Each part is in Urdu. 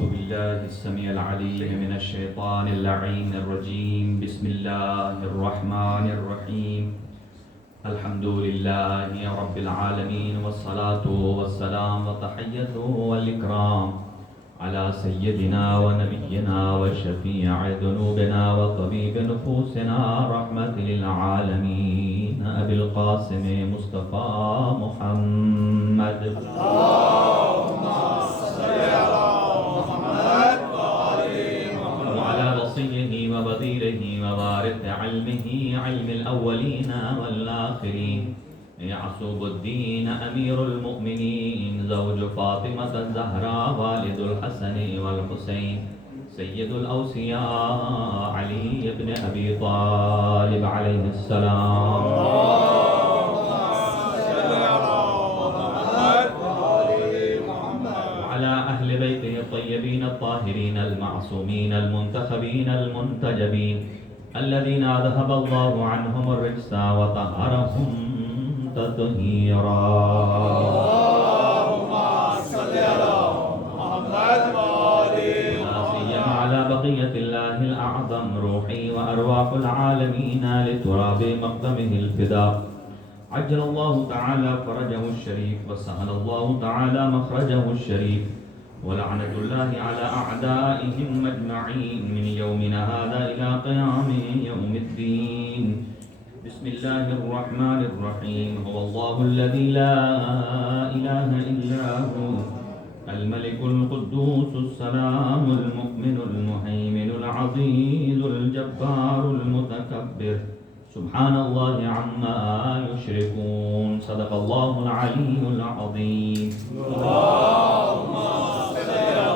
أعوذ بالله السميع العليم من الشيطان اللعين الرجيم. بسم الله الرحمن الرحيم. الحمد لله رب العالمين والصلاة والسلام والتحية والإكرام على سيدنا ونبينا وشفيع ذنوبنا وطبيب نفوسنا رحمة للعالمين أبي القاسم مصطفى محمد. اللهم صل على محمد وعلى وصيه ووزيره ووارث علمه علم الأولين والآخرين يعصوب الدين أمير المؤمنين زوج فاطمة الزهراء والد الحسن والحسين سيد الأوصياء علي بن أبي طالب عليه السلام. وعلى أهل بيته الطيبين الطاهرين المعصومين المنتخبين المنتجبين الذين أذهب الله عنهم الرجس وطهرهم تطهيرا. اللهم صل على محمد لا سيما على بقية الله الأعظم روحي وأرواح العالمين لتراب مقدمه الفداء عجل الله تعالى فرجه الشريف وسهل الله تعالى مخرجه الشريف ولعنة الله على أعدائهم أجمعين من يومنا هذا إلى قيام يوم الدين. بسم الله الرحمن الرحيم. هو الله الذي لا إله إلا هو الملك القدوس السلام المؤمن المهيمن العزيز الجبار المتكبر سبحان الله عما يشركون. صدق الله العلي العظيم. اللهم صل على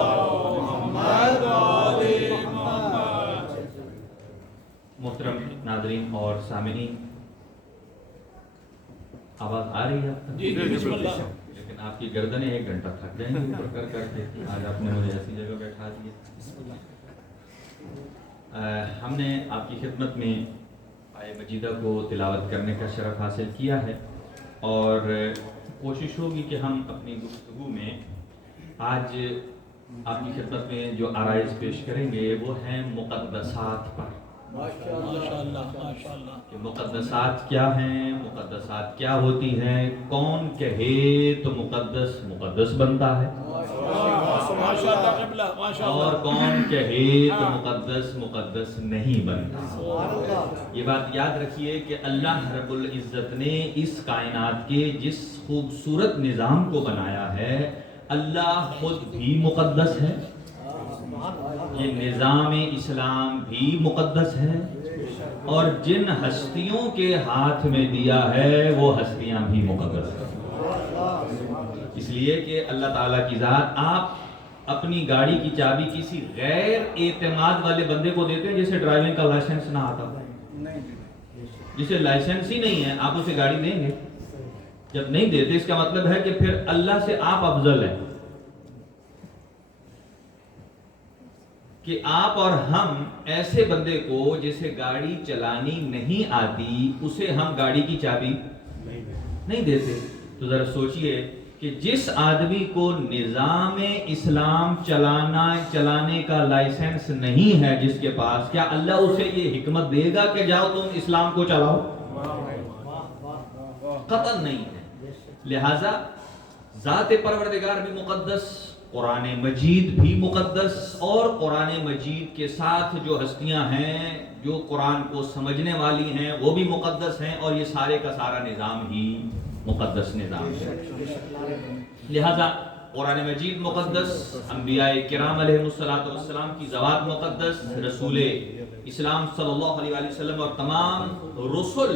محمد محمد. محترم ناظرین اور سامعین، آواز آ رہی ہے آپ تک؟ جی بسم اللہ. لیکن آپ کی گردنیں 1 گھنٹہ تھک جائیں گی اوپر کر کر کے. آج آپ نے مجھے ایسی جگہ بیٹھا دیا. ہم نے آپ کی خدمت میں آیہ مجیدہ کو تلاوت کرنے کا شرف حاصل کیا ہے اور کوشش ہوگی کہ ہم اپنی گفتگو میں آج آپ کی خدمت میں جو آرائز پیش کریں گے وہ ہیں مقدسات پر. کہ مقدسات کیا ہیں، مقدسات کیا ہوتی ہیں، کون کہے تو مقدس مقدس بنتا ہے اور کون کہے تو مقدس مقدس نہیں بنتا. یہ بات یاد رکھیے کہ اللہ رب العزت نے اس کائنات کے جس خوبصورت نظام کو بنایا ہے اللہ خود بھی مقدس ہے، یہ نظام اسلام بھی مقدس ہے اور جن ہستیوں کے ہاتھ میں دیا ہے وہ ہستیاں بھی مقدس ہیں. اس لیے کہ اللہ تعالیٰ کی ذات آپ اپنی گاڑی کی چابی کسی غیر اعتماد والے بندے کو دیتے ہیں جسے ڈرائیونگ کا لائسنس نہ آتا، جسے لائسنس ہی نہیں ہے آپ اسے گاڑی دیں گے؟ جب نہیں دیتے اس کا مطلب ہے کہ پھر اللہ سے آپ افضل ہیں کہ آپ اور ہم ایسے بندے کو جسے گاڑی چلانی نہیں آتی اسے ہم گاڑی کی چابی نہیں دیتے. تو ذرا سوچئے کہ جس آدمی کو نظام اسلام چلانے کا لائسنس نہیں ہے جس کے پاس، کیا اللہ اسے یہ حکمت دے گا کہ جاؤ تم اسلام کو چلاؤ؟ قطعاً نہیں ہے. لہذا ذات پروردگار بھی مقدس، قرآن مجید بھی مقدس اور قرآن مجید کے ساتھ جو ہستیاں ہیں جو قرآن کو سمجھنے والی ہیں وہ بھی مقدس ہیں اور یہ سارے کا سارا نظام ہی مقدس نظام ہے. لہذا قرآن مجید مقدس، انبیاء کرام علیہ السلام کی ذوات مقدس، رسول اسلام صلی اللہ علیہ وسلم اور تمام رسل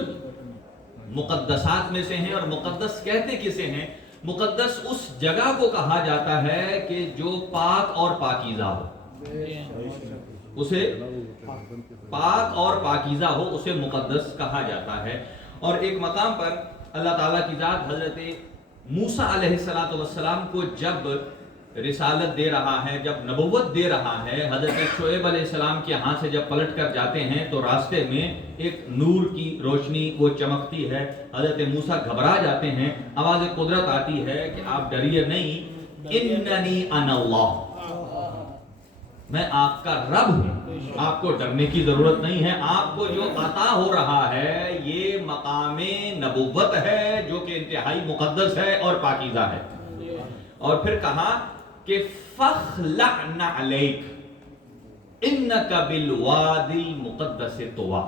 مقدسات میں سے ہیں. اور مقدس کہتے کسے ہیں؟ مقدس اس جگہ کو کہا جاتا ہے کہ جو پاک اور پاکیزہ ہو، اسے پاک اور پاکیزہ ہو اسے مقدس کہا جاتا ہے. اور ایک مقام پر اللہ تعالیٰ کی ذات حضرت موسیٰ علیہ السلام کو جب رسالت دے رہا ہے، جب نبوت دے رہا ہے، حضرت شعیب علیہ السلام کے ہاں سے جب پلٹ کر جاتے ہیں تو راستے میں ایک نور کی روشنی وہ چمکتی ہے. حضرت موسیٰ گھبرا جاتے ہیں، آواز قدرت آتی ہے کہ آپ ڈریے نہیں، اننی انا اللہ، میں آپ کا رب ہوں، آپ کو ڈرنے کی ضرورت نہیں ہے. آپ کو جو عطا ہو رہا ہے یہ مقام نبوت ہے جو کہ انتہائی مقدس ہے اور پاکیزہ ہے. اور پھر کہا کہ فخلع نعلیک انک بالوادی المقدس طویٰ،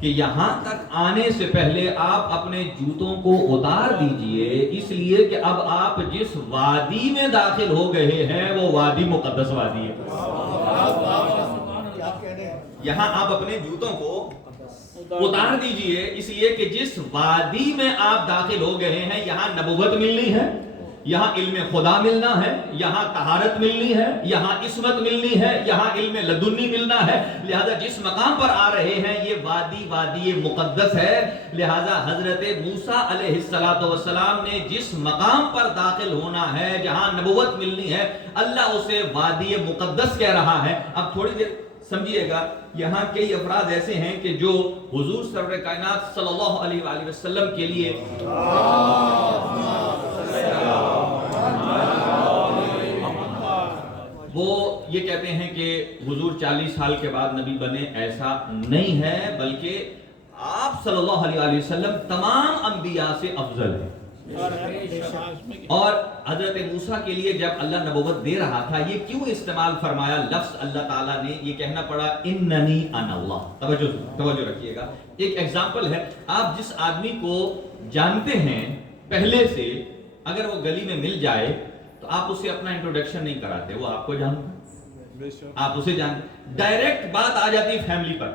کہ یہاں تک آنے سے پہلے آپ اپنے جوتوں کو اتار دیجئے، اس لیے کہ اب آپ جس وادی میں داخل ہو گئے ہیں وہ وادی مقدس وادی ہے. یہاں آپ اپنے جوتوں کو اتار دیجئے، اس لیے کہ جس وادی میں آپ داخل ہو گئے ہیں یہاں نبوت ملنی ہے، یہاں علم خدا ملنا ہے، یہاں طہارت ملنی ہے، یہاں عصمت ملنی ہے، یہاں علم لدنی ملنا ہے. لہذا جس مقام پر آ رہے ہیں یہ وادی مقدس ہے. لہذا حضرت موسیٰ علیہ السلام نے جس مقام پر داخل ہونا ہے جہاں نبوت ملنی ہے اللہ اسے وادی مقدس کہہ رہا ہے. اب تھوڑی دیر سمجھیے گا، یہاں کئی افراد ایسے ہیں کہ جو حضور سرور کائنات صلی اللہ علیہ وآلہ وسلم کے لیے وہ یہ کہتے ہیں کہ حضور 40 سال کے بعد نبی بنے. ایسا نہیں ہے، بلکہ آپ صلی اللہ علیہ وآلہ وسلم تمام انبیاء سے افضل ہیں. اور حضرت موسیٰ کے لیے جب اللہ نبوت دے رہا تھا یہ کیوں استعمال فرمایا لفظ اللہ تعالیٰ نے، یہ کہنا پڑا اننی انا اللہ. توجہ رکھیے گا. ایک ایگزامپل ہے، آپ جس آدمی کو جانتے ہیں پہلے سے، اگر وہ گلی میں مل جائے تو آپ اسے اپنا انٹروڈکشن نہیں کراتے، وہ آپ کو جانتے، آپ اسے جانتے. ڈائریکٹ بات آ جاتی ہے فیملی پر،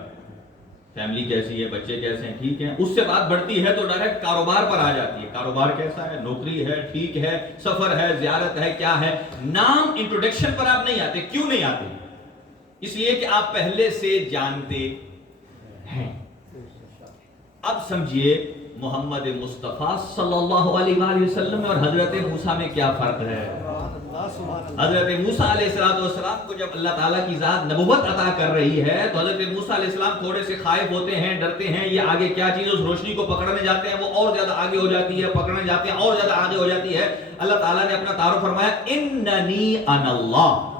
فیملی کیسی ہے، بچے کیسے ہیں، ٹھیک ہیں. اس سے بات بڑھتی ہے تو ڈائریکٹ کاروبار پر آ جاتی ہے، کاروبار کیسا ہے، نوکری ہے، ٹھیک ہے، سفر ہے، زیارت ہے، کیا ہے. نام انٹروڈکشن پر آپ نہیں آتے. کیوں نہیں آتے؟ اس لیے کہ آپ پہلے سے جانتے ہیں. اب سمجھیے محمد مصطفیٰ صلی اللہ علیہ وآلہ وسلم اور حضرت موسیٰ میں کیا فرق ہے. حضرت موسیٰ علیہ السلام کو جب اللہ تعالیٰ کی ذات نبوت عطا کر رہی ہے تو حضرت موسیٰ علیہ السلام تھوڑے سے خائف ہوتے ہیں، ڈرتے ہیں، یہ آگے کیا چیز. اس روشنی کو پکڑنے جاتے ہیں، وہ اور زیادہ آگے ہو جاتی ہے، پکڑنے جاتے ہیں اور زیادہ آگے ہو جاتی ہے. اللہ تعالیٰ نے اپنا تعارف فرمایا اننی انا اللہ،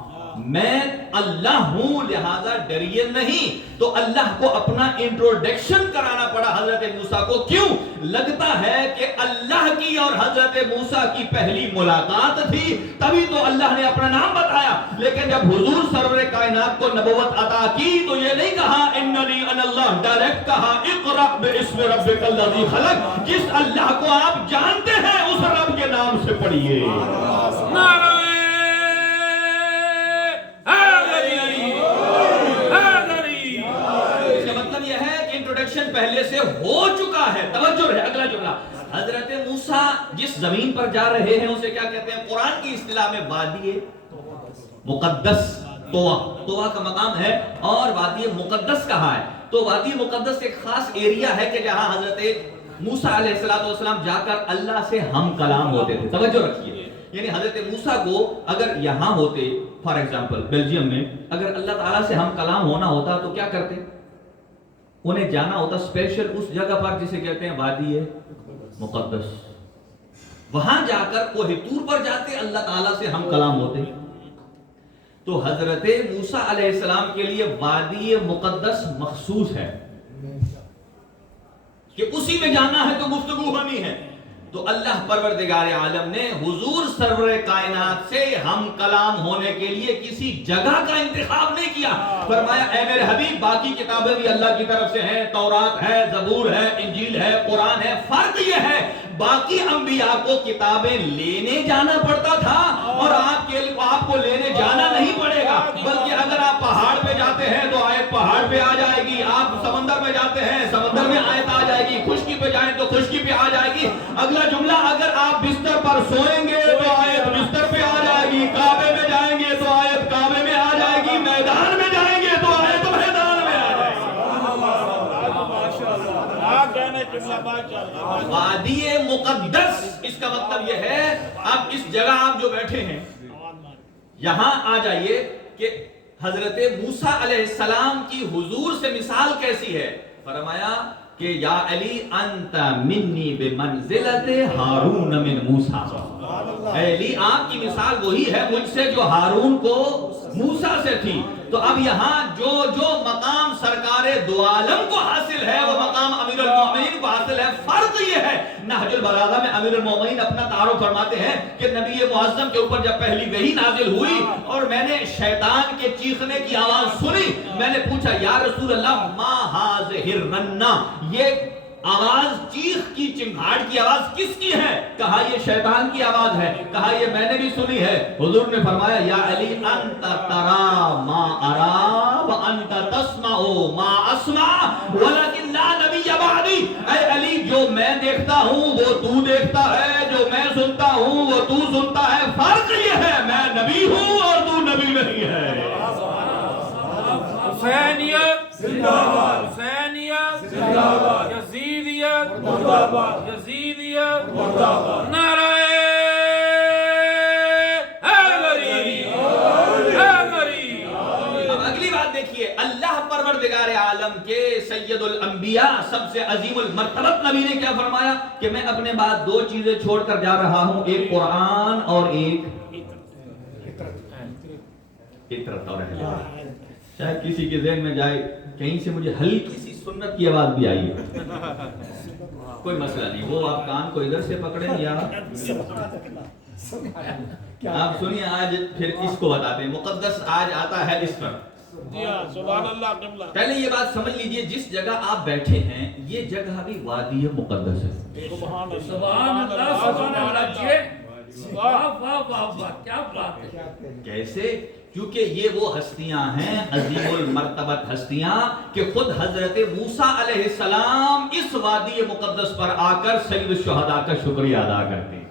میں اللہ ہوں، لہذا ڈریے نہیں. تو اللہ کو اپنا انٹروڈکشن کرانا پڑا حضرت موسیٰ کو. کیوں؟ لگتا ہے کہ اللہ کی اور حضرت موسیٰ کی پہلی ملاقات تھی، تبھی تو اللہ نے اپنا نام بتایا. لیکن جب حضور سرور کائنات کو نبوت عطا کی تو یہ نہیں کہا اننی انا اللہ، ڈائریکٹ کہا اقرأ باسم ربک الذی خلق. جس اللہ کو آپ جانتے ہیں اس رب کے نام سے پڑھیے. پہلے سے ہو چکا ہے. توجہ رہے، اگلا جملہ. حضرت موسیٰ جس زمین پر جا رہے ہیں اسے کیا کہتے ہیں قرآن کی اصطلاح میں؟ وادی مقدس. طویٰ کا مقام ہے اور وادی مقدس کہا ہے. تو وادی مقدس ایک خاص ایریا ہے کہ جہاں حضرت موسیٰ علیہ السلام جا کر اللہ سے ہم کلام ہوتے تھے. توجہ رکھیے، یعنی حضرت موسیٰ کو اگر یہاں ہوتے، فار ایگزامپل بیلجیم میں، اگر اللہ تعالیٰ سے ہم کلام ہونا ہوتا تو کیا کرتے؟ انہیں جانا ہوتا اسپیشل اس جگہ پر جسے کہتے ہیں وادی مقدس. وہاں جا کر کوہ طور پر جاتے، اللہ تعالیٰ سے ہم کلام ہوتے. تو حضرت موسیٰ علیہ السلام کے لیے وادی مقدس مخصوص ہے کہ اسی میں جانا ہے تو گفتگو ہونی ہے. تو اللہ پروردگار عالم نے حضور سرور کائنات سے ہم کلام ہونے کے لیے کسی جگہ کا انتخاب نہیں کیا. فرمایا اے میرے حبیب باقی کتابیں بھی اللہ کی طرف سے ہیں، تورات ہے، زبور ہے، انجیل ہے، قرآن ہے. فرق یہ ہے باقی انبیاء کو کتابیں لینے جانا پڑتا تھا اور آپ کو لینے جانا نہیں پڑے گا، بلکہ اگر آپ پہاڑ پہ جاتے ہیں تو آیت پہاڑ پہ آ جائے گی. آپ سمندر میں جاتے ہیں سمندر میں آیت آ جائے گی. خشکی پہ جائیں تو خشکی پہ آ جائے گی. اگلا جملہ، اگر آپ بستر پر سوئیں گے تو آیت بستر پہ آ جائے گی. کعبے میں جائیں گے تو آیت کعبے میں آ جائے گی. میدان میں جائیں گے تو آیت میدان میں آ جائے گی. وادی مقدس، اس کا مطلب یہ ہے اب اس جگہ آپ جو بیٹھے ہیں یہاں آ جائیے کہ حضرت موسیٰ علیہ السلام کی حضور سے مثال کیسی ہے. فرمایا کہ یا علی انت منی بمنزلت ہارون من موسیٰ. اے علی آپ کی مثال وہی ہے مجھ سے جو ہارون کو موسیٰ سے تھی. تو اب یہاں جو مقام سرکار دو عالم کو حاصل ہے وہ مقام امیر المومنین کو حاصل ہے. فرق یہ ہے نہج البلاغہ میں امیر المومنین اپنا تعارف فرماتے ہیں کہ نبی معظم کے اوپر جب پہلی وحی نازل ہوئی اور میں نے شیطان کے چیخنے کی آواز سنی, میں نے پوچھا یا رسول اللہ ما ہاذہ الرنہ, یہ آواز چیخ کی چنگھاڑ کی آواز کس کی ہے؟ کہا یہ شیطان کی آواز ہے. کہا یہ میں نے بھی سنی ہے. حضور نے فرمایا یا علی انت ترا ما ارا وانت تسمع ما اسمع ولکن لا نبی بعدی. اے علی جو میں دیکھتا ہوں وہ تو دیکھتا ہے, جو میں سنتا ہوں وہ تو سنتا ہے. فرق یہ ہے میں نبی ہوں اور تو نبی نہیں ہے. حسینیت زندہ باد, حسینیت زندہ باد, یزیدیت مردہ باد, یزیدیت مردہ باد. نعرہ حیدری, حیدری. اب اگلی بات دیکھیے, اللہ پروردگار عالم کے سید الانبیاء سب سے عظیم المرتبت نبی نے کیا فرمایا کہ میں اپنے بعد دو چیزیں چھوڑ کر جا رہا ہوں, ایک قرآن اور ایک فطرت اور اہل بیت. شاید کسی کے ذہن میں جائے کہیں سے مجھے ہلکی سی سنت کی آواز بھی آئی ہے, کوئی مسئلہ نہیں, وہ آپ کان کو ادھر سے پکڑیں یا آپ سنیے. آج پھر اس کو بتاتے ہیں, مقدس آج آتا ہے اس پر. سبحان اللہ. پہلے یہ بات سمجھ لیجئے, جس جگہ آپ بیٹھے ہیں یہ جگہ بھی وادی مقدس ہے. سبحان اللہ, سبحان اللہ, سبحان اللہ. واہ واہ واہ واہ, کیا بات ہے. کیسے؟ کیونکہ یہ وہ ہستیاں ہیں عظیم المرتبت ہستیاں کہ خود حضرت موسیٰ علیہ السلام اس وادی مقدس پر آ کر سید الشہداء کا شکریہ ادا کرتے ہیں.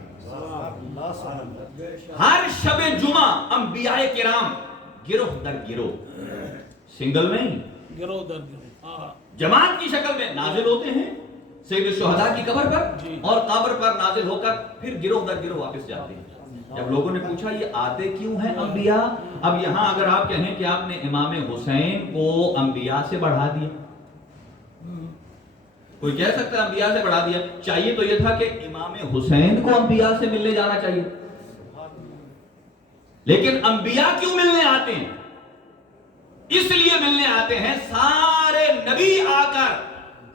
ہر شب جمعہ انبیاء کرام گروہ در گروہ, سنگل نہیں, گروہ در گروہ, جماعت کی شکل میں نازل ہوتے ہیں سید الشہداء کی قبر پر, اور قبر پر نازل ہو کر پھر گروہ در گروہ واپس جاتے ہیں. جب لوگوں نے پوچھا یہ آتے کیوں ہیں انبیاء, اب یہاں اگر آپ کہیں کہ آپ نے امام حسین کو انبیاء سے بڑھا دیا, کوئی کہہ سکتا ہے انبیاء سے بڑھا دیا, چاہیے تو یہ تھا کہ امام حسین کو انبیاء سے ملنے جانا چاہیے. لیکن انبیاء کیوں ملنے آتے ہیں؟ اس لیے ملنے آتے ہیں سارے نبی آ کر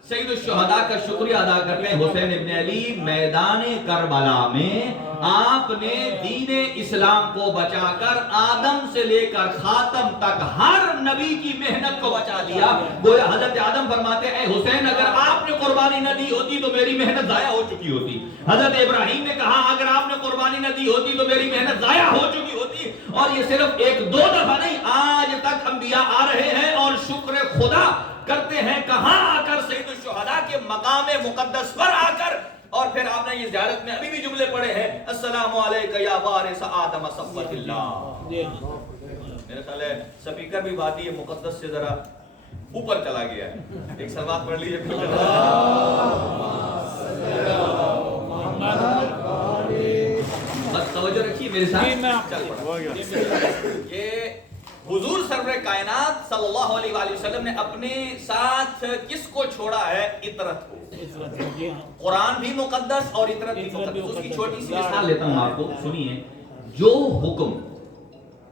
سید الشہداء کا شکریہ ادا کرتے ہیں. حسین ابن علی میدان کربلا میں آپ نے دین اسلام کو بچا کر آدم سے لے کر خاتم تک ہر نبی کی محنت کو بچا دیا. گویا حضرت آدم فرماتے ہیں اے حسین اگر آپ نے قربانی نہ دی ہوتی تو میری محنت ضائع ہو چکی ہوتی. حضرت ابراہیم نے کہا اگر آپ نے قربانی نہ دی ہوتی تو میری محنت ضائع ہو چکی ہوتی. اور یہ صرف ایک دو دفعہ نہیں, آج تک انبیاء آ رہے ہیں اور شکر خدا کرتے ہیں. کہاں آ کر سید الشہداء کے مقام مقدس پر آ کر, اور پھر آپ نے یہ زیارت میں ابھی بھی جملے پڑھے ہیں السلام علیکہ یا وارث آدم صفوۃ اللہ. میرا خیال ہے سپیکر بھی وادی مقدس سے ذرا اوپر چلا گیا ہے. ایک سلوات پڑھ لیجیے. بس توجہ رکھیے میرے ساتھ. یہ حضور سرور کائنات صلی اللہ علیہ وآلہ وسلم نے اپنے ساتھ کس کو چھوڑا ہے؟ اطرت کو. قرآن بھی مقدس اور اطرت بھی مقدس. اس کی چھوٹی سی مثال لیتا ہوں آپ کو, سنیے. جو حکم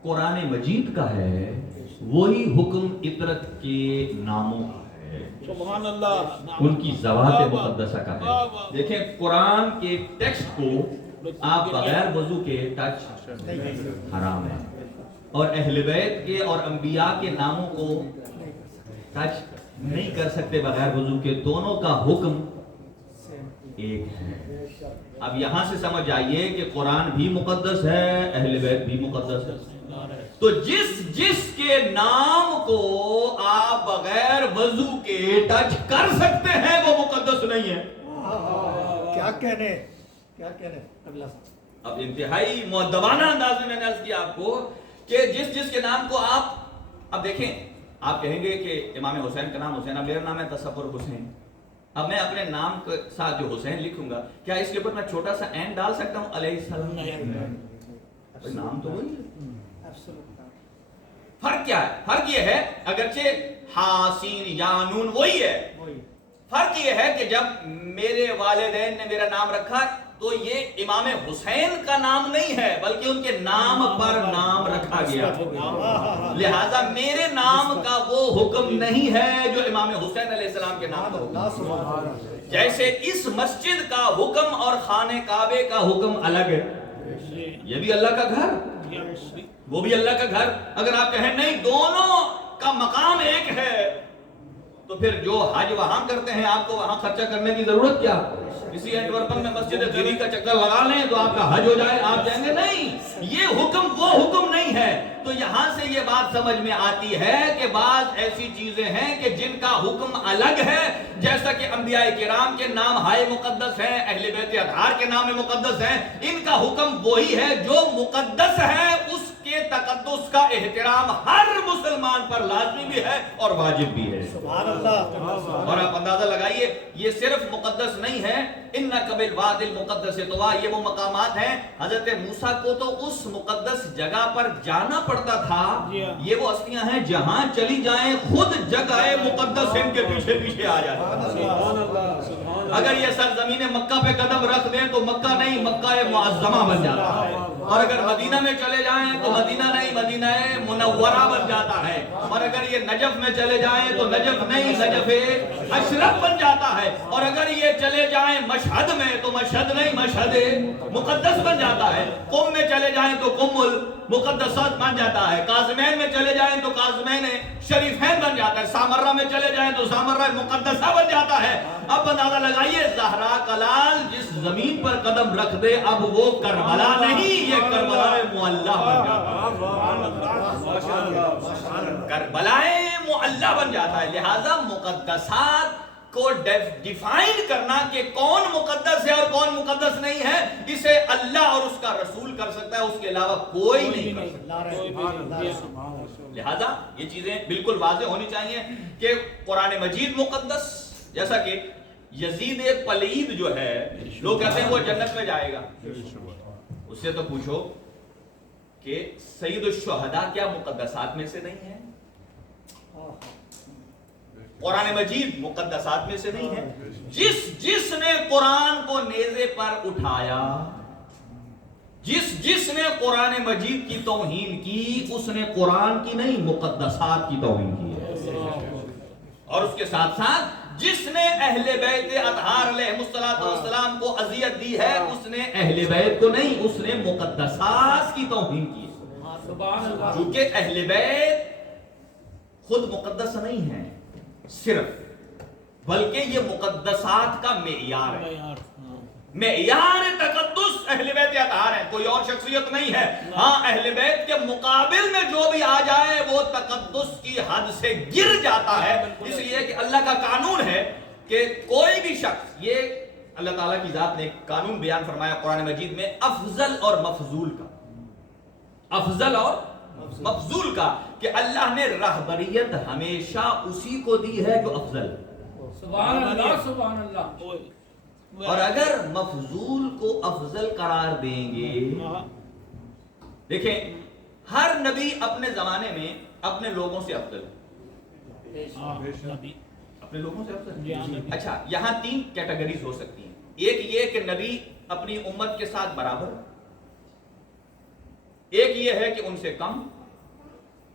قرآن مجید کا ہے وہی حکم اطرت کے ناموں کا ہے. سبحان اللہ, ان کی ذوات مقدسہ کا ہے. دیکھیں قرآن کے ٹیکسٹ کو آپ بغیر وضو کے ٹچ حرام ہے, اور اہل بیت کے اور انبیاء کے ناموں کو ٹچ نہیں کر سکتے بغیر وضو کے. دونوں کا حکم ایک ہے. اب یہاں سے سمجھ آئیے کہ قرآن بھی مقدس ہے, اہل بیت بھی مقدس ہے. تو جس کے نام کو آپ بغیر وضو کے ٹچ کر سکتے ہیں وہ مقدس نہیں ہے. کیا کہنے. اب انتہائی مؤدبانہ انداز میں نے عرض کیا آپ کو کہ جس کے نام کو آپ, اب دیکھیں آپ کہیں گے کہ امام حسین کا نام حسین, اب میرا نام ہے تصور حسین, اب میں اپنے نام کے ساتھ جو حسین لکھوں گا کیا اس کے اوپر میں چھوٹا سا این ڈال سکتا ہوں علیہ السلام؟ نام تو وہی ہے. فرق کیا ہے؟ فرق یہ ہے اگرچہ حاسین یا نون وہی ہے, فرق یہ ہے کہ جب میرے والدین نے میرا نام رکھا تو یہ امام حسین کا نام نہیں ہے بلکہ ان کے نام پر نام رکھا گیا، لہذا میرے نام کا وہ حکم نہیں ہے جو امام حسین علیہ السلام کے نام پر حکم۔ جیسے اس مسجد کا حکم اور خانہ کعبے کا حکم الگ ہے، یہ بھی اللہ کا گھر، وہ بھی اللہ کا گھر۔ اگر آپ کہیں نہیں دونوں کا مقام ایک ہے تو پھر جو حج وہاں کرتے ہیں آپ کو وہاں خرچہ کرنے کی ضرورت کیا؟ کسی اینٹورپن میں مسجد غری کا چکر لگا لیں تو آپ کا حج ہو جائے، آپ جائیں گے نہیں، یہ حکم وہ حکم نہیں ہے۔ تو یہاں سے یہ بات سمجھ میں آتی ہے کہ بعض ایسی چیزیں ہیں کہ جن کا حکم الگ ہے، جیسا کہ انبیاء کرام کے نام ہائے مقدس ہیں، اہل بیت اطہار کے نام مقدس ہیں، ان کا حکم وہی ہے جو مقدس ہے، اس کے تقدس کا احترام ہر مسلمان پر لازمی بھی ہے اور واجب بھی ہے۔ سبحان اللہ۔ اور آپ اندازہ لگائیے یہ صرف مقدس نہیں ہے، اِنَّكَ بِالْوَادِ الْمُقَدَّسِ طُوَىٰ، یہ وہ مقامات ہیں حضرت موسیٰ کو تو اس مقدس جگہ پر جانا پڑتا تھا، یہ وہ ہستیاں ہیں جہاں چلی جائیں خود جگہ مقدس ان کے پیچھے پیچھے آ جائیں۔ اگر یہ سرزمین مکہ پہ قدم رکھ دیں تو مکہ نہیں مکہ معظمہ بن جاتا ہے، اور اگر مدینہ میں چلے جائیں تو مدینہ نہیں مدینہ منورہ بن جاتا ہے، اور اگر یہ نجف میں چلے جائیں تو نجف نہیں نجف اشرف بن جاتا ہے، اور اگر یہ چلے جائیں مشہد میں تو مشہد نہیں مشہد مقدس بن جاتا ہے، قم میں چلے جائیں تو قم المقدسات بن جاتا ہے، قازمین میں چلے جائیں تو قازمین شریفین بن جاتا ہے، سامرہ میں چلے جائیں تو سامرہ مقدسہ بن جاتا ہے۔ اب اندازہ لگائیے زہرا کلال جس زمین پر قدم رکھ دے اب وہ کربلا نہیں، یہ کربلا معلّہ بن جاتا ہے، کربلا معلّہ بن جاتا ہے۔ لہٰذا مقدسات کو ڈیفائن کرنا کہ کون مقدس ہے اور کون مقدس نہیں ہے، اسے اللہ اور اس کا رسول کر سکتا ہے، اس کے علاوہ کوئی نہیں کر سکتا۔ لہذا یہ چیزیں بالکل واضح ہونی چاہیے کہ قرآن مجید مقدس، جیسا کہ یزید پلید جو ہے لوگ کہتے ہیں وہ جنت میں جائے گا، اس سے تو پوچھو کہ سید الشہداء کیا مقدسات میں سے نہیں ہے؟ قرآن مجید مقدسات میں سے نہیں ہے۔ جس نے قرآن کو نیزے پر اٹھایا، جس نے قرآن مجید کی توہین کی، اس نے قرآن کی نہیں مقدسات کی توہین کی ہے۔ اور اس کے ساتھ ساتھ جس نے اہل بیت اطہار علیہ السلام کو اذیت دی ہے، اس نے اہل بیت کو نہیں، اس نے مقدسات کی توہین کی ہے۔ کیونکہ اہل بیت خود مقدس نہیں ہے صرف، بلکہ یہ مقدسات کا معیار ہے، معیار تقدس اہل بیت اطہار ہے، کوئی اور شخصیت نہیں ہے۔ ہاں اہل بیت کے مقابل میں جو بھی آ جائے وہ تقدس کی حد سے گر جاتا ہے، اس لیے کہ اللہ کا قانون ہے کہ کوئی بھی شخص، یہ اللہ تعالیٰ کی ذات نے ایک قانون بیان فرمایا قرآن مجید میں، افضل اور مفضول کا، افضل اور مفضول کا، کہ اللہ نے رہبریت ہمیشہ اسی کو دی ہے جو افضل، سبحان اللہ سبحان اللہ۔ اور اگر مفضول کو افضل قرار دیں گے، دیکھیں ہر نبی اپنے زمانے میں اپنے لوگوں سے افضل، اپنے لوگوں سے افضل۔ اچھا یہاں تین کیٹیگریز ہو سکتی ہیں، ایک یہ کہ نبی اپنی امت کے ساتھ برابر، ایک یہ ہے کہ ان سے کم،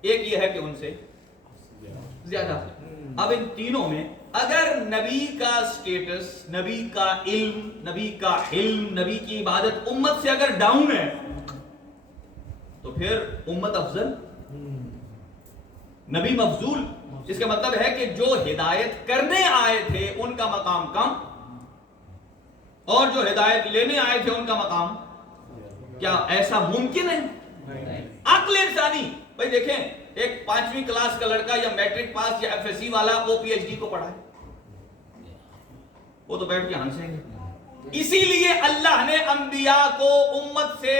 ایک یہ ہے کہ ان سے زیادہ۔ اب ان تینوں میں اگر نبی کا سٹیٹس، نبی کا علم، نبی کا علم، نبی کی عبادت امت سے اگر ڈاؤن ہے تو پھر امت افضل، نبی مفضول۔ اس کا مطلب ہے کہ جو ہدایت کرنے آئے تھے ان کا مقام کم، اور جو ہدایت لینے آئے تھے ان کا مقام، کیا ایسا ممکن ہے؟ عقل انسانی، بھائی دیکھیں ایک 5ویں کلاس کا لڑکا یا میٹرک پاس یا ایف ایس سی والا وہ پی ایچ ڈی کو پڑھا ہے، وہ تو بیٹھ کے ہنسیں گے۔ اسی لیے اللہ نے انبیاء کو امت سے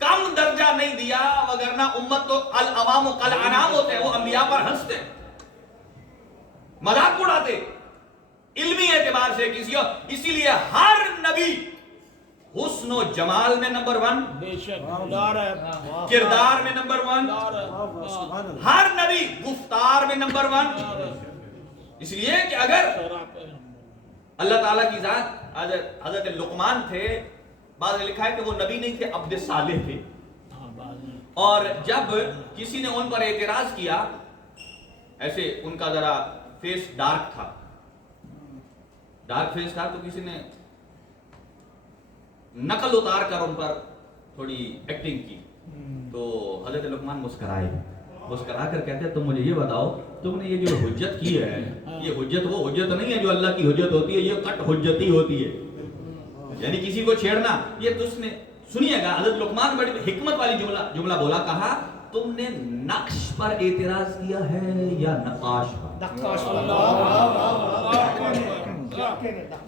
کم درجہ نہیں دیا، وگرنہ امت تو العوام کالانعام ہوتے ہیں، وہ انبیاء پر ہنستے مذاق اڑاتے علمی اعتبار سے کسی اور۔ اسی لیے ہر نبی حسن و جمال میں نمبر 1، کردار میں نمبر 1، ہر نبی گفتار میں نمبر 1۔ اس لیے کہ اگر اللہ تعالیٰ کی ذات حضرت لقمان تھے، بعض نے لکھا ہے کہ وہ نبی نہیں تھے، عبد صالح تھے، اور جب کسی نے ان پر اعتراض کیا، ایسے ان کا ذرا فیس ڈارک فیس تھا، تو کسی نے نقل اتار کر ان پر تھوڑی ایکٹنگ کی، تو حضرت لقمان مسکرا کر کہتے ہیں تم مجھے یہ بتاؤ، تم نے یہ جو حجت کی ہے، یہ حجت وہ حجت نہیں ہے جو اللہ کی حجت ہوتی ہے، یہ کٹ حجتی ہوتی ہے، یعنی کسی کو چھیڑنا، یہ تم نے سنیے گا، حضرت لقمان بڑی حکمت والی جملہ بولا، کہا تم نے نقش پر اعتراض کیا ہے یا نقاش پر؟ نقاش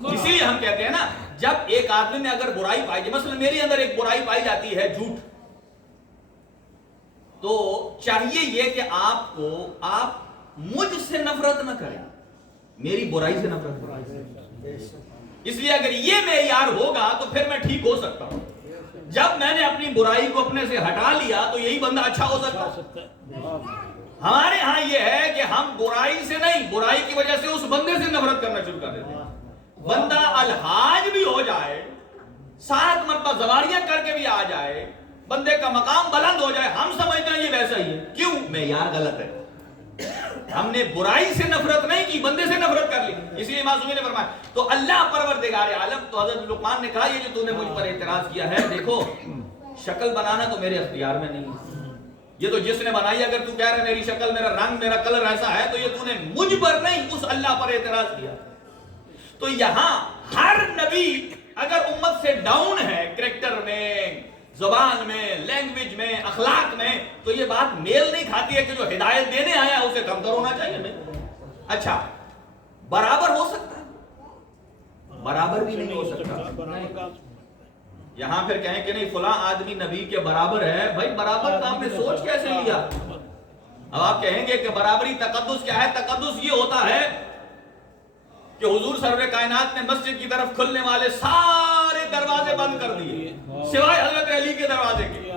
اسی لیے ہم کہتے ہیں نا، جب ایک آدمی میں اگر برائی پائی جائے، مثلا میرے اندر ایک برائی پائی جاتی ہے، جھوٹ، تو چاہیے یہ کہ آپ مجھ سے نفرت نہ کریں، میری برائی سے نفرت کریں، اس لیے اگر یہ معیار ہوگا تو پھر میں ٹھیک ہو سکتا ہوں۔ جب میں نے اپنی برائی کو اپنے سے ہٹا لیا تو یہی بندہ اچھا ہو سکتا ہے۔ ہمارے ہاں یہ ہے کہ ہم برائی سے نہیں، برائی کی وجہ سے اس بندے سے نفرت کرنا شروع کر دیتے ہیں۔ بندہ الحاج بھی ہو جائے، 7 مرتبہ زواریاں کر کے بھی آ جائے، بندے کا مقام بلند ہو جائے، ہم سمجھتے ہیں یہ ویسا ہی ہے، کیوں؟ معیار غلط ہے، ہم نے برائی سے نفرت نہیں کی، بندے سے نفرت کر لی، اس لیے معصومی نے فرمایا۔ تو اللہ پروردگار عالم، تو حضرت لقمان نے کہا یہ جو تو نے مجھ پر اعتراض کیا ہے، دیکھو شکل بنانا تو میرے اختیار میں نہیں ہے، یہ تو جس نے بنائی، اگر تو کہہ رہے میری شکل، میرا رنگ، میرا کلر ایسا ہے، تو یہ تو نے مجھ پر نہیں، اس اللہ پر اعتراض کیا۔ تو یہاں ہر نبی اگر امت سے ڈاؤن ہے، کریکٹر میں، زبان میں، لینگویج میں، اخلاق میں، تو یہ بات میل نہیں کھاتی ہے کہ جو ہدایت دینے آیا اسے کمتر ہونا چاہیے۔ نہیں، اچھا برابر ہو سکتا ہے، برابر بھی نہیں ہو سکتا۔ یہاں پھر کہیں کہ نہیں فلاں آدمی نبی کے برابر ہے، بھائی برابر کا آپ نے سوچ کیسے لیا؟ اب آپ کہیں گے کہ برابری تقدس کیا ہے؟ تقدس یہ ہوتا ہے کہ حضور سرور کائنات نے مسجد کی طرف کھلنے والے سارے دروازے بند کر دیے سوائے حضرت علی کے دروازے کے۔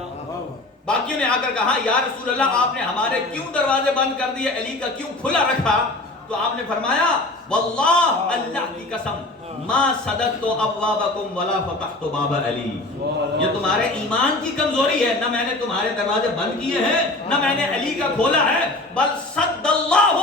باقیوں نے آ کر کہا یا رسول اللہ آپ نے ہمارے کیوں دروازے بند کر دیے، علی کا کیوں کھلا رکھا؟ تو آپ نے فرمایا واللہ، اللہ کی قسم، ما صدقت ابوابکم ولا فتحت باب علی، یہ تمہارے ایمان کی کمزوری ہے، نہ میں نے تمہارے دروازے بند کیے ہیں، نہ میں نے علی کا کھولا ہے، بل صد اللہ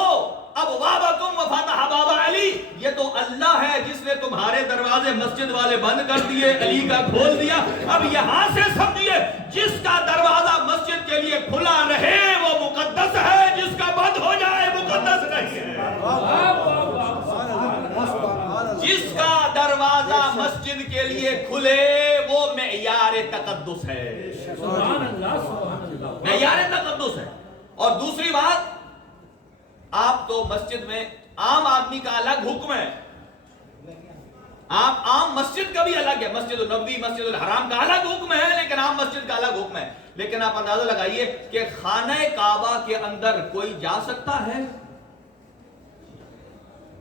ابوابکم وفتح باب علی، یہ تو اللہ ہے جس نے تمہارے دروازے مسجد والے بند کر دیے، علی کا کھول دیا۔ اب یہاں سے سمجھیے، جس کا دروازہ مسجد کے لیے کھلا رہے وہ مقدس ہے، جس کا بند ہو جائے مقدس نہیں ہے۔ جس کا دروازہ مسجد کے لیے کھلے وہ معیار تقدس ہے، معیار تقدس ہے۔ اور دوسری بات، آپ تو مسجد میں عام آدمی کا الگ حکم ہے، آپ عام مسجد کا بھی الگ ہے، مسجد النبوی، مسجد الحرام کا الگ حکم ہے، لیکن عام مسجد کا الگ حکم ہے۔ لیکن آپ اندازہ لگائیے کہ خانہ کعبہ کے اندر کوئی جا سکتا ہے؟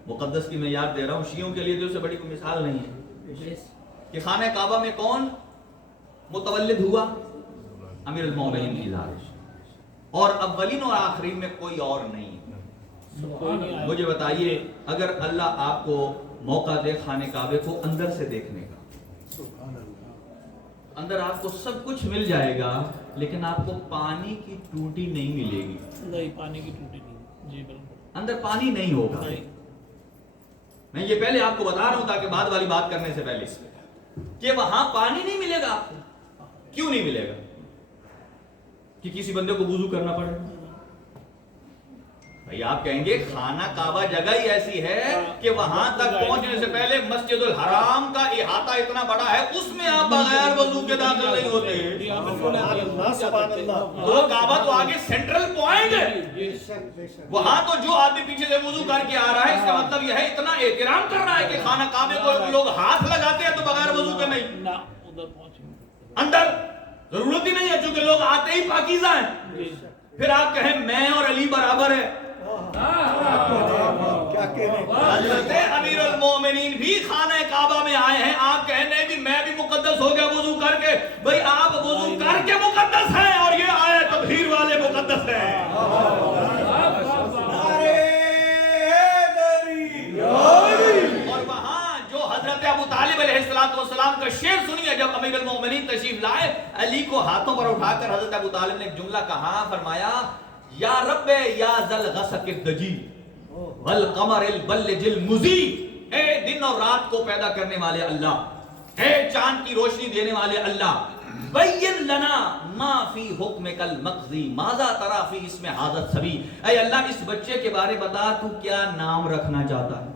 مقدس کی میں یاد دے رہا ہوں، شیعوں کے لیے جو سے بڑی کوئی مثال نہیں ہے کہ خانہ کعبہ میں کون متولد ہوا؟ امیر المومنین کی ذات، اور اولین اور آخرین میں کوئی اور نہیں۔ مجھے بتائیے اگر اللہ آپ کو موقع دے خانہ کعبے کو اندر سے دیکھنے کا، اندر آپ کو سب کچھ مل جائے گا لیکن آپ کو پانی کی ٹوٹی نہیں ملے گی، نہیں پانی کی ٹوٹی نہیں، جی بالکل اندر پانی نہیں ہوگا۔ میں یہ پہلے آپ کو بتا رہا ہوں تاکہ بعد والی بات کرنے سے پہلے کہ وہاں پانی نہیں ملے گا آپ کو۔ کیوں نہیں ملے گا؟ کہ کسی بندے کو وضو کرنا پڑے؟ بھائی آپ کہیں گے خانہ کعبہ جگہ ہی ایسی ہے کہ وہاں تک پہنچنے سے پہلے مسجد الحرام کا احاطہ اتنا بڑا ہے، اس میں آپ بغیر وضو کے داخل نہیں ہوتے۔ تو کعبہ تو آگے سینٹرل پوائنٹ ہے، وہاں تو جو آدمی پیچھے سے وضو کر کے آ رہا ہے، اس کا مطلب یہ ہے اتنا احترام کر رہا ہے کہ خانہ کعبے کو لوگ ہاتھ لگاتے ہیں تو بغیر وضو کے نہیں، اندر ضرورت ہی نہیں ہے چونکہ لوگ آتے ہی پاکیزہ ہیں۔ پھر آپ کہیں میں اور علی برابر ہے، حضرت امیر المومنین بھی خانہ کعبہ میں آئے ہیں، آپ کہیں نہیں بھی میں بھی مقدس ہو گیا وضو کر کے، بھئی آپ وضو کر کے مقدس ہیں اور یہ آئے تطہیر والے مقدس ہیں۔ اور وہاں امیر المومنین تشریف لائے، علی کو ہاتھوں پر اٹھا کر حضرت ابو طالب نے ایک جملہ کہا، فرمایا یا رب یا ذل غسق الدجی والقمر البلج المضیء، اے دن اور رات کو پیدا کرنے والے اللہ، اے چاند کی روشنی دینے والے اللہ، بین لنا ما فی حکمک المقضی ماذا ترا فی اسم ھذا الصبی، اے اللہ اس بچے کے بارے بتا تو کیا نام رکھنا چاہتا ہے۔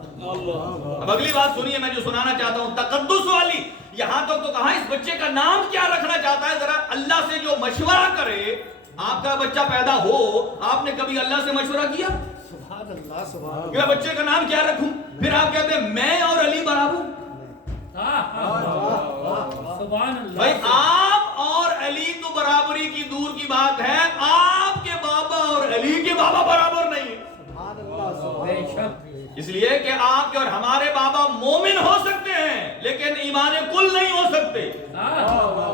اب اگلی بات سنیے میں جو سنانا چاہتا ہوں، تقدس والی، یہاں تک تو کہا اس بچے کا نام کیا رکھنا چاہتا ہے، ذرا اللہ سے جو مشورہ کرے، آپ کا بچہ پیدا ہو، آپ نے کبھی اللہ سے مشورہ کیا سبحان اللہ سبحان اللہ، کہ بچے کا نام کیا رکھوں؟ پھر آپ کہتے ہیں میں اور علی برابر۔ سبحان اللہ، بھائی آپ اور علی تو برابری کی دور کی بات ہے، آپ کے بابا اور علی کے بابا برابر نہیں ہے۔ سبحان اللہ سبحان بے اللہ، شک، اس لیے کہ آپ کے اور ہمارے بابا مومن ہو سکتے ہیں لیکن ایمان کل نہیں ہو سکتے،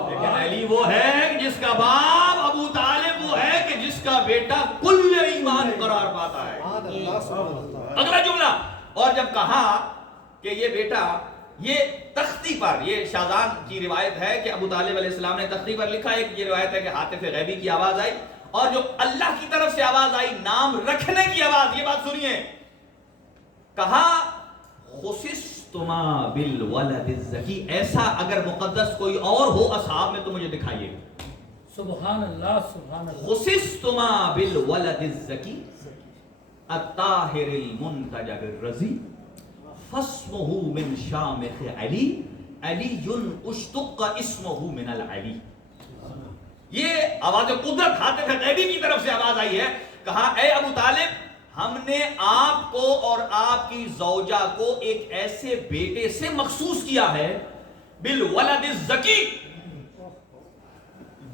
لیکن علی وہ ہے جس کا باپ، ابو طالب وہ ہے کہ جس کا بیٹا کل ایمان قرار پاتا ہے۔ سبحان اللہ سبحان اللہ۔ اگلا جملہ، اور جب کہا کہ یہ بیٹا، یہ تختی پر، یہ شاذان کی روایت ہے کہ ابو طالب علیہ السلام نے تختی پر لکھا، ایک یہ روایت ہے کہ حاطف غیبی کی آواز آئی، اور جو اللہ کی طرف سے آواز آئی نام رکھنے کی آواز، یہ بات سنیے، کہا خصصتما بالولد الزکی، ایسا اگر مقدس کوئی اور ہو اصحاب میں تو مجھے دکھائیے گا۔ سبحان اللہ، سبحان اللہ، خصصتما بالولد الزکی الطاہر المنتجب الرضی فاسمہ من شامخ علی علی اشتق اسمہ من العلی۔ یہ آواز قدرت حاطف غیبی کی طرف سے آواز آئی ہے، کہا اے ابو طالب ہم نے آپ کو اور آپ کی زوجہ کو ایک ایسے بیٹے سے مخصوص کیا ہے، بالولد الزکی،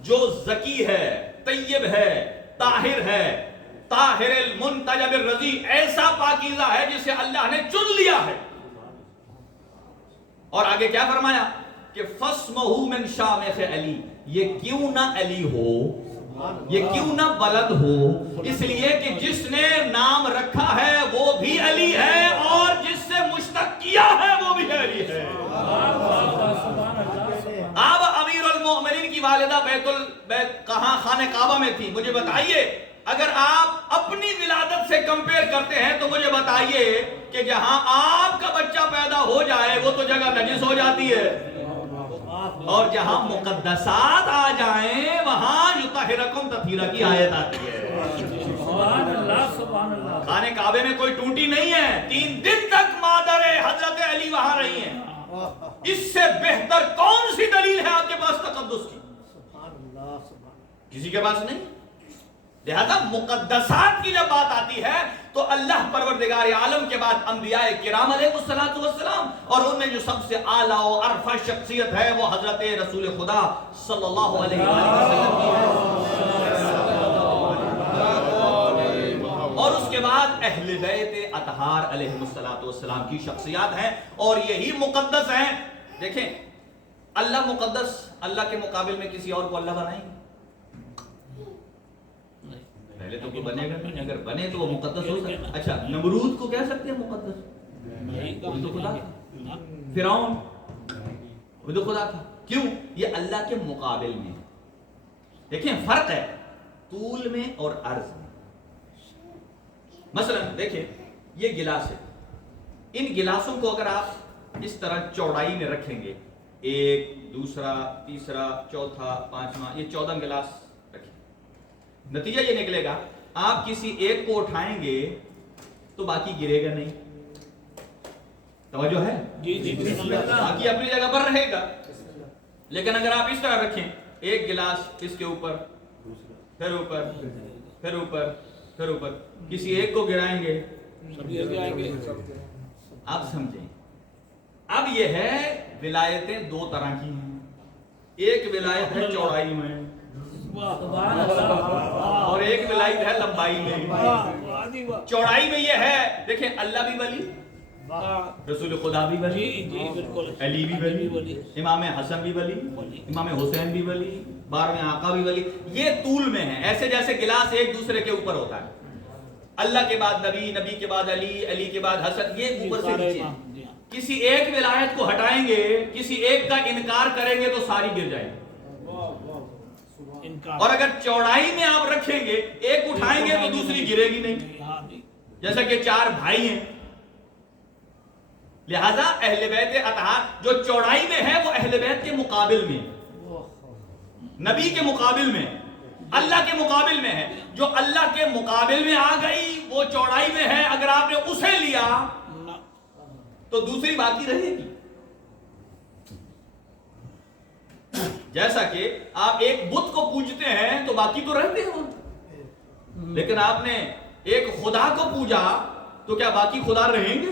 جو زکی ہے، طیب ہے، طاہر ہے، طاہر المنتجب الرضی، ایسا پاکیزہ ہے جسے اللہ نے چن لیا ہے۔ اور آگے کیا فرمایا کہ فَاسْمَهُ مِنْ شَامِخِ علی، یہ کیوں نہ علی ہو، یہ کیوں نہ بلد ہو، اس لیے کہ جس نے نام رکھا ہے وہ بھی علی ہے اور جس سے مشتق کیا ہے وہ بھی علی ہے۔ اب امیر المومنین کی والدہ بیت کہاں خانہ کعبہ میں تھی، مجھے بتائیے اگر آپ اپنی ولادت سے کمپیر کرتے ہیں تو مجھے بتائیے کہ جہاں آپ کا بچہ پیدا ہو جائے وہ تو جگہ نجس ہو جاتی ہے، اور جہاں مقدسات آ جائیں وہاں یطہرکم تطہیرا کی آیت آتی ہے۔ سبحان اللہ، سبحان اللہ، خانہ کعبے میں کوئی ٹوٹی نہیں ہے، 3 دن تک مادر حضرت علی وہاں رہی ہیں، اس سے بہتر کون سی دلیل ہے آپ کے پاس تقدس کی؟ سبحان اللہ سبحان اللہ، کسی کے پاس نہیں۔ لہذا مقدسات کی جب بات آتی ہے تو اللہ پروردگار عالم کے بعد انبیاء کرام علیہ السلام، اور ان میں جو سب سے اعلیٰ و ارفع شخصیت ہے وہ حضرت رسول خدا صلی اللہ علیہ وسلم کی ہے، اور اس کے بعد اہل بیت اطہار علیہ السلام کی شخصیات ہیں، اور یہی مقدس ہیں۔ دیکھیں اللہ مقدس، اللہ کے مقابل میں کسی اور کو اللہ بنائیں گے؟ پہلے تو کوئی بنے گا نہیں، اگر بنے تو وہ مقدس ہو سکتا ہے۔ اچھا نمرود کو کہہ سکتے ہیں مقدس؟ وہ تو خدا تھا۔ فرعون وہ تو خدا تھا، کیوں؟ یہ اللہ کے مقابل میں۔ دیکھیں فرق ہے طول میں اور عرض میں۔ مثلا دیکھیں یہ گلاس ہے، ان گلاسوں کو اگر آپ اس طرح چوڑائی میں رکھیں گے، ایک، دوسرا، تیسرا، چوتھا، پانچواں، یہ 14 گلاس رکھیں، نتیجہ یہ نکلے گا آپ کسی ایک کو اٹھائیں گے تو باقی گرے گا نہیں، توجہ ہے؟ جی جی، باقی اپنی جگہ پر رہے گا، لیکن اگر آپ اس طرح رکھیں ایک گلاس اس کے اوپر، پھر اوپر، پھر اوپر، پھر اوپر، کسی ایک کو گرائیں گے آپ سمجھیں۔ اب یہ ہے ولایتیں 2 طرح کی ہیں، ایک ولایت ہے چوڑائی میں اور ایک ولایت ہے لمبائی میں۔ چوڑائی میں یہ ہے، دیکھیں اللہ بھی ولی، رسول خدا بھی ولی، علی بھی ولی، امام حسن بھی ولی، امام حسین بھی ولی، 12ویں آقا بھی ولی، یہ طول میں ہے، ایسے جیسے گلاس ایک دوسرے کے اوپر ہوتا ہے۔ اللہ کے بعد نبی، نبی کے بعد علی، علی کے بعد حسن، یہ اوپر سے نیچے کسی ایک ولایت کو ہٹائیں گے، کسی ایک کا انکار کریں گے تو ساری گر جائے گی۔ اور اگر چوڑائی میں آپ رکھیں گے، ایک اٹھائیں گے تو دوسری گرے گی نہیں، جیسا کہ 4 بھائی ہیں، لہذا اہل بیت اطہار جو چوڑائی میں ہے وہ اہل بیت کے مقابل میں، نبی کے مقابل میں، اللہ کے مقابل میں ہے۔ جو اللہ کے مقابل میں آ گئی وہ چوڑائی میں ہے، اگر آپ نے اسے لیا تو دوسری باقی رہے گی۔ جیسا کہ آپ ایک بت کو پوجتے ہیں تو باقی تو رہتے ہیں، لیکن آپ نے ایک خدا کو پوجا تو کیا باقی خدا رہیں گے؟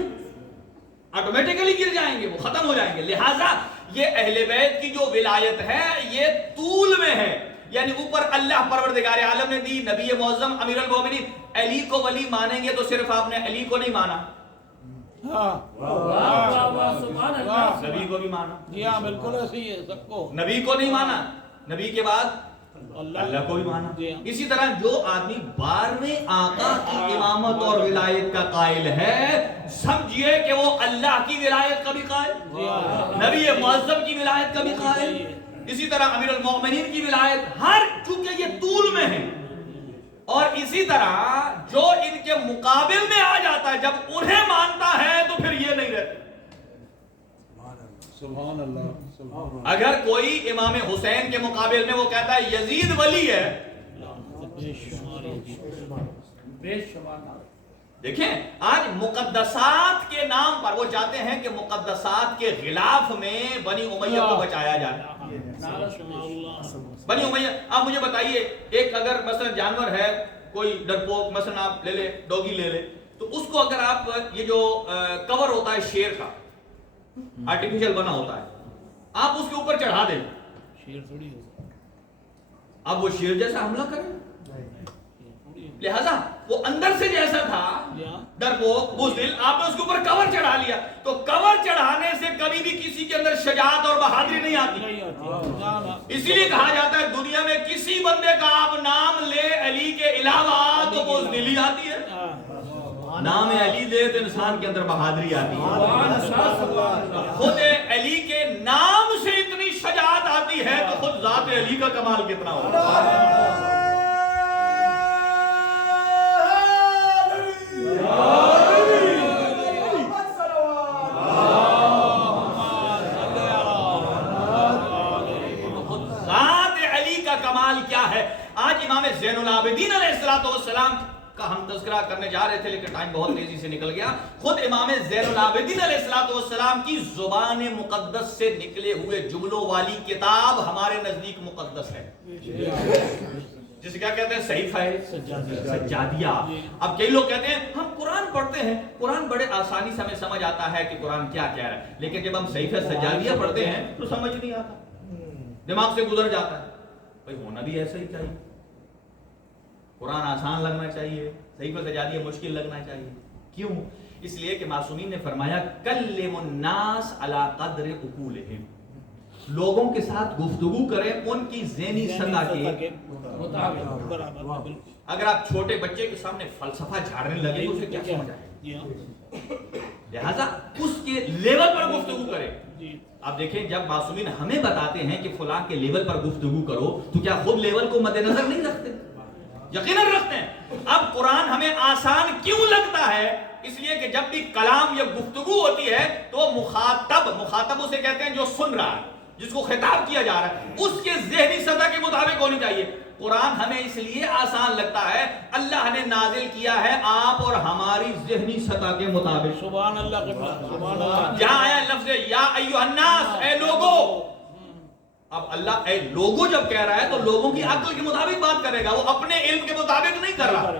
آٹومیٹیکلی گر جائیں گے، وہ ختم ہو جائیں گے۔ لہٰذا یہ اہل بیت کی جو ولایت ہے یہ طول میں ہے، یعنی اوپر اللہ پروردگار عالم نے دی، نبی معظم امیر المومنین، علی کو ولی مانیں گے تو صرف آپ نے علی کو نہیں مانا، سبحان اللہ، نبی کو بھی مانا۔ جی ہاں بالکل ایسی ہے، سب کو نبی کو نہیں مانا، نبی کے بعد اللہ کو بھی مانا۔ اسی طرح جو آدمی 12ویں آقا کی امامت اور ولایت کا قائل ہے، سمجھئے کہ وہ اللہ کی ولایت کا بھی قائل، نبی معظم کی ولایت کا بھی قائل، اسی طرح امیر المومنین کی ولایت، ہر چونکہ یہ طول میں ہے۔ اور اسی طرح جو ان کے مقابل میں آ جاتا ہے، جب انہیں مانتا ہے تو پھر یہ نہیں رہتے۔ سبحان اللہ، اگر کوئی امام حسین کے مقابل میں وہ کہتا ہے یزید ولی ہے، بے شمار، دیکھیں آج مقدسات کے نام پر وہ چاہتے ہیں کہ مقدسات کے غلاف میں بنی امیہ کو بچایا جائے۔ بنی امیہ، آپ مجھے بتائیے، ایک اگر مثلا جانور ہے، کوئی ڈرپوک مثلا آپ لے لے، ڈوگی لے لے، تو اس کو اگر آپ یہ جو کور ہوتا ہے شیر کا، آرٹیفیشل بنا ہوتا ہے، آپ اس کے اوپر چڑھا دیں، شیر تھوڑی ہوگا، اب وہ شیر جیسا حملہ کرے، لہذا وہ اندر سے جیسا تھا ڈرپوک بزدل، آپ نے اس کے اوپر کور چڑھا لیا، تو کور چڑھانے سے کبھی بھی کسی کے اندر شجاعت اور بہادری نہیں آتی۔ اسی لیے کہا جاتا ہے دنیا میں کسی بندے کا آپ نام لے علی کے علاوہ تو بزدلی آتی ہے، نام علی لے تو انسان کے اندر بہادری آتی ہے۔ خود علی کے نام سے اتنی شجاعت آتی ہے تو خود ذات علی کا کمال کتنا ہوگا۔ کمال کیا ہے؟ آج امام زین العابدین علیہ السلام کا ہم تذکرہ کرنے جا رہے تھے لیکن ٹائم بہت تیزی سے نکل گیا۔ خود امام زین العابدین علیہ السلام کی زبان مقدس سے نکلے ہوئے جملوں والی کتاب ہمارے نزدیک مقدس ہے، جسے کیا کہتے ہیں؟ صحیفہ سجادیہ۔ اب کئی لوگ کہتے ہیں ہم قرآن پڑھتے ہیں، قرآن بڑے آسانی سے ہمیں سمجھ آتا ہے کہ قرآن کیا کہہ رہا ہے، لیکن جب ہم صحیفہ سجادیہ پڑھتے ہیں تو سمجھ نہیں آتا، دماغ سے گزر جاتا ہے۔ ہونا بھی ایسا ہی چاہیے، قرآن آسان لگنا چاہیے، صحیفہ سجادیہ مشکل لگنا چاہیے۔ کیوں؟ اس لیے کہ معصومین نے فرمایا کلم الناس علی قدر عقولہم، لوگوں کے ساتھ گفتگو کریں ان کی ذہنی سطح کے مطابق۔ اگر آپ چھوٹے بچے کے سامنے فلسفہ جھاڑنے لگے تو اسے کیا سمجھ آئے؟ لہذا اس کے لیول پر گفتگو کریں۔ اب دیکھیں جب معصومین ہمیں بتاتے ہیں کہ فلاں کے لیول پر گفتگو کرو تو کیا خود لیول کو مد نظر نہیں رکھتے؟ یقیناً رکھتے ہیں۔ اب قرآن ہمیں آسان کیوں لگتا ہے؟ اس لیے کہ جب بھی کلام یا گفتگو ہوتی ہے تو مخاطب اسے کہتے ہیں جو سن رہا ہے، جس کو خطاب کیا جا رہا ہے، اس کے ذہنی سطح کے مطابق ہونی چاہیے۔ قرآن ہمیں اس لیے آسان لگتا ہے، اللہ نے نازل کیا ہے آپ اور ہماری ذہنی سطح کے مطابق۔ سبحان اللہ، سبحان اللہ۔ جہاں آیا لفظ یا ایھا الناس، اے لوگو، اب اللہ اے لوگو جب کہہ رہا ہے تو لوگوں کی عقل کے مطابق بات کرے گا، وہ اپنے علم کے مطابق نہیں کر رہا۔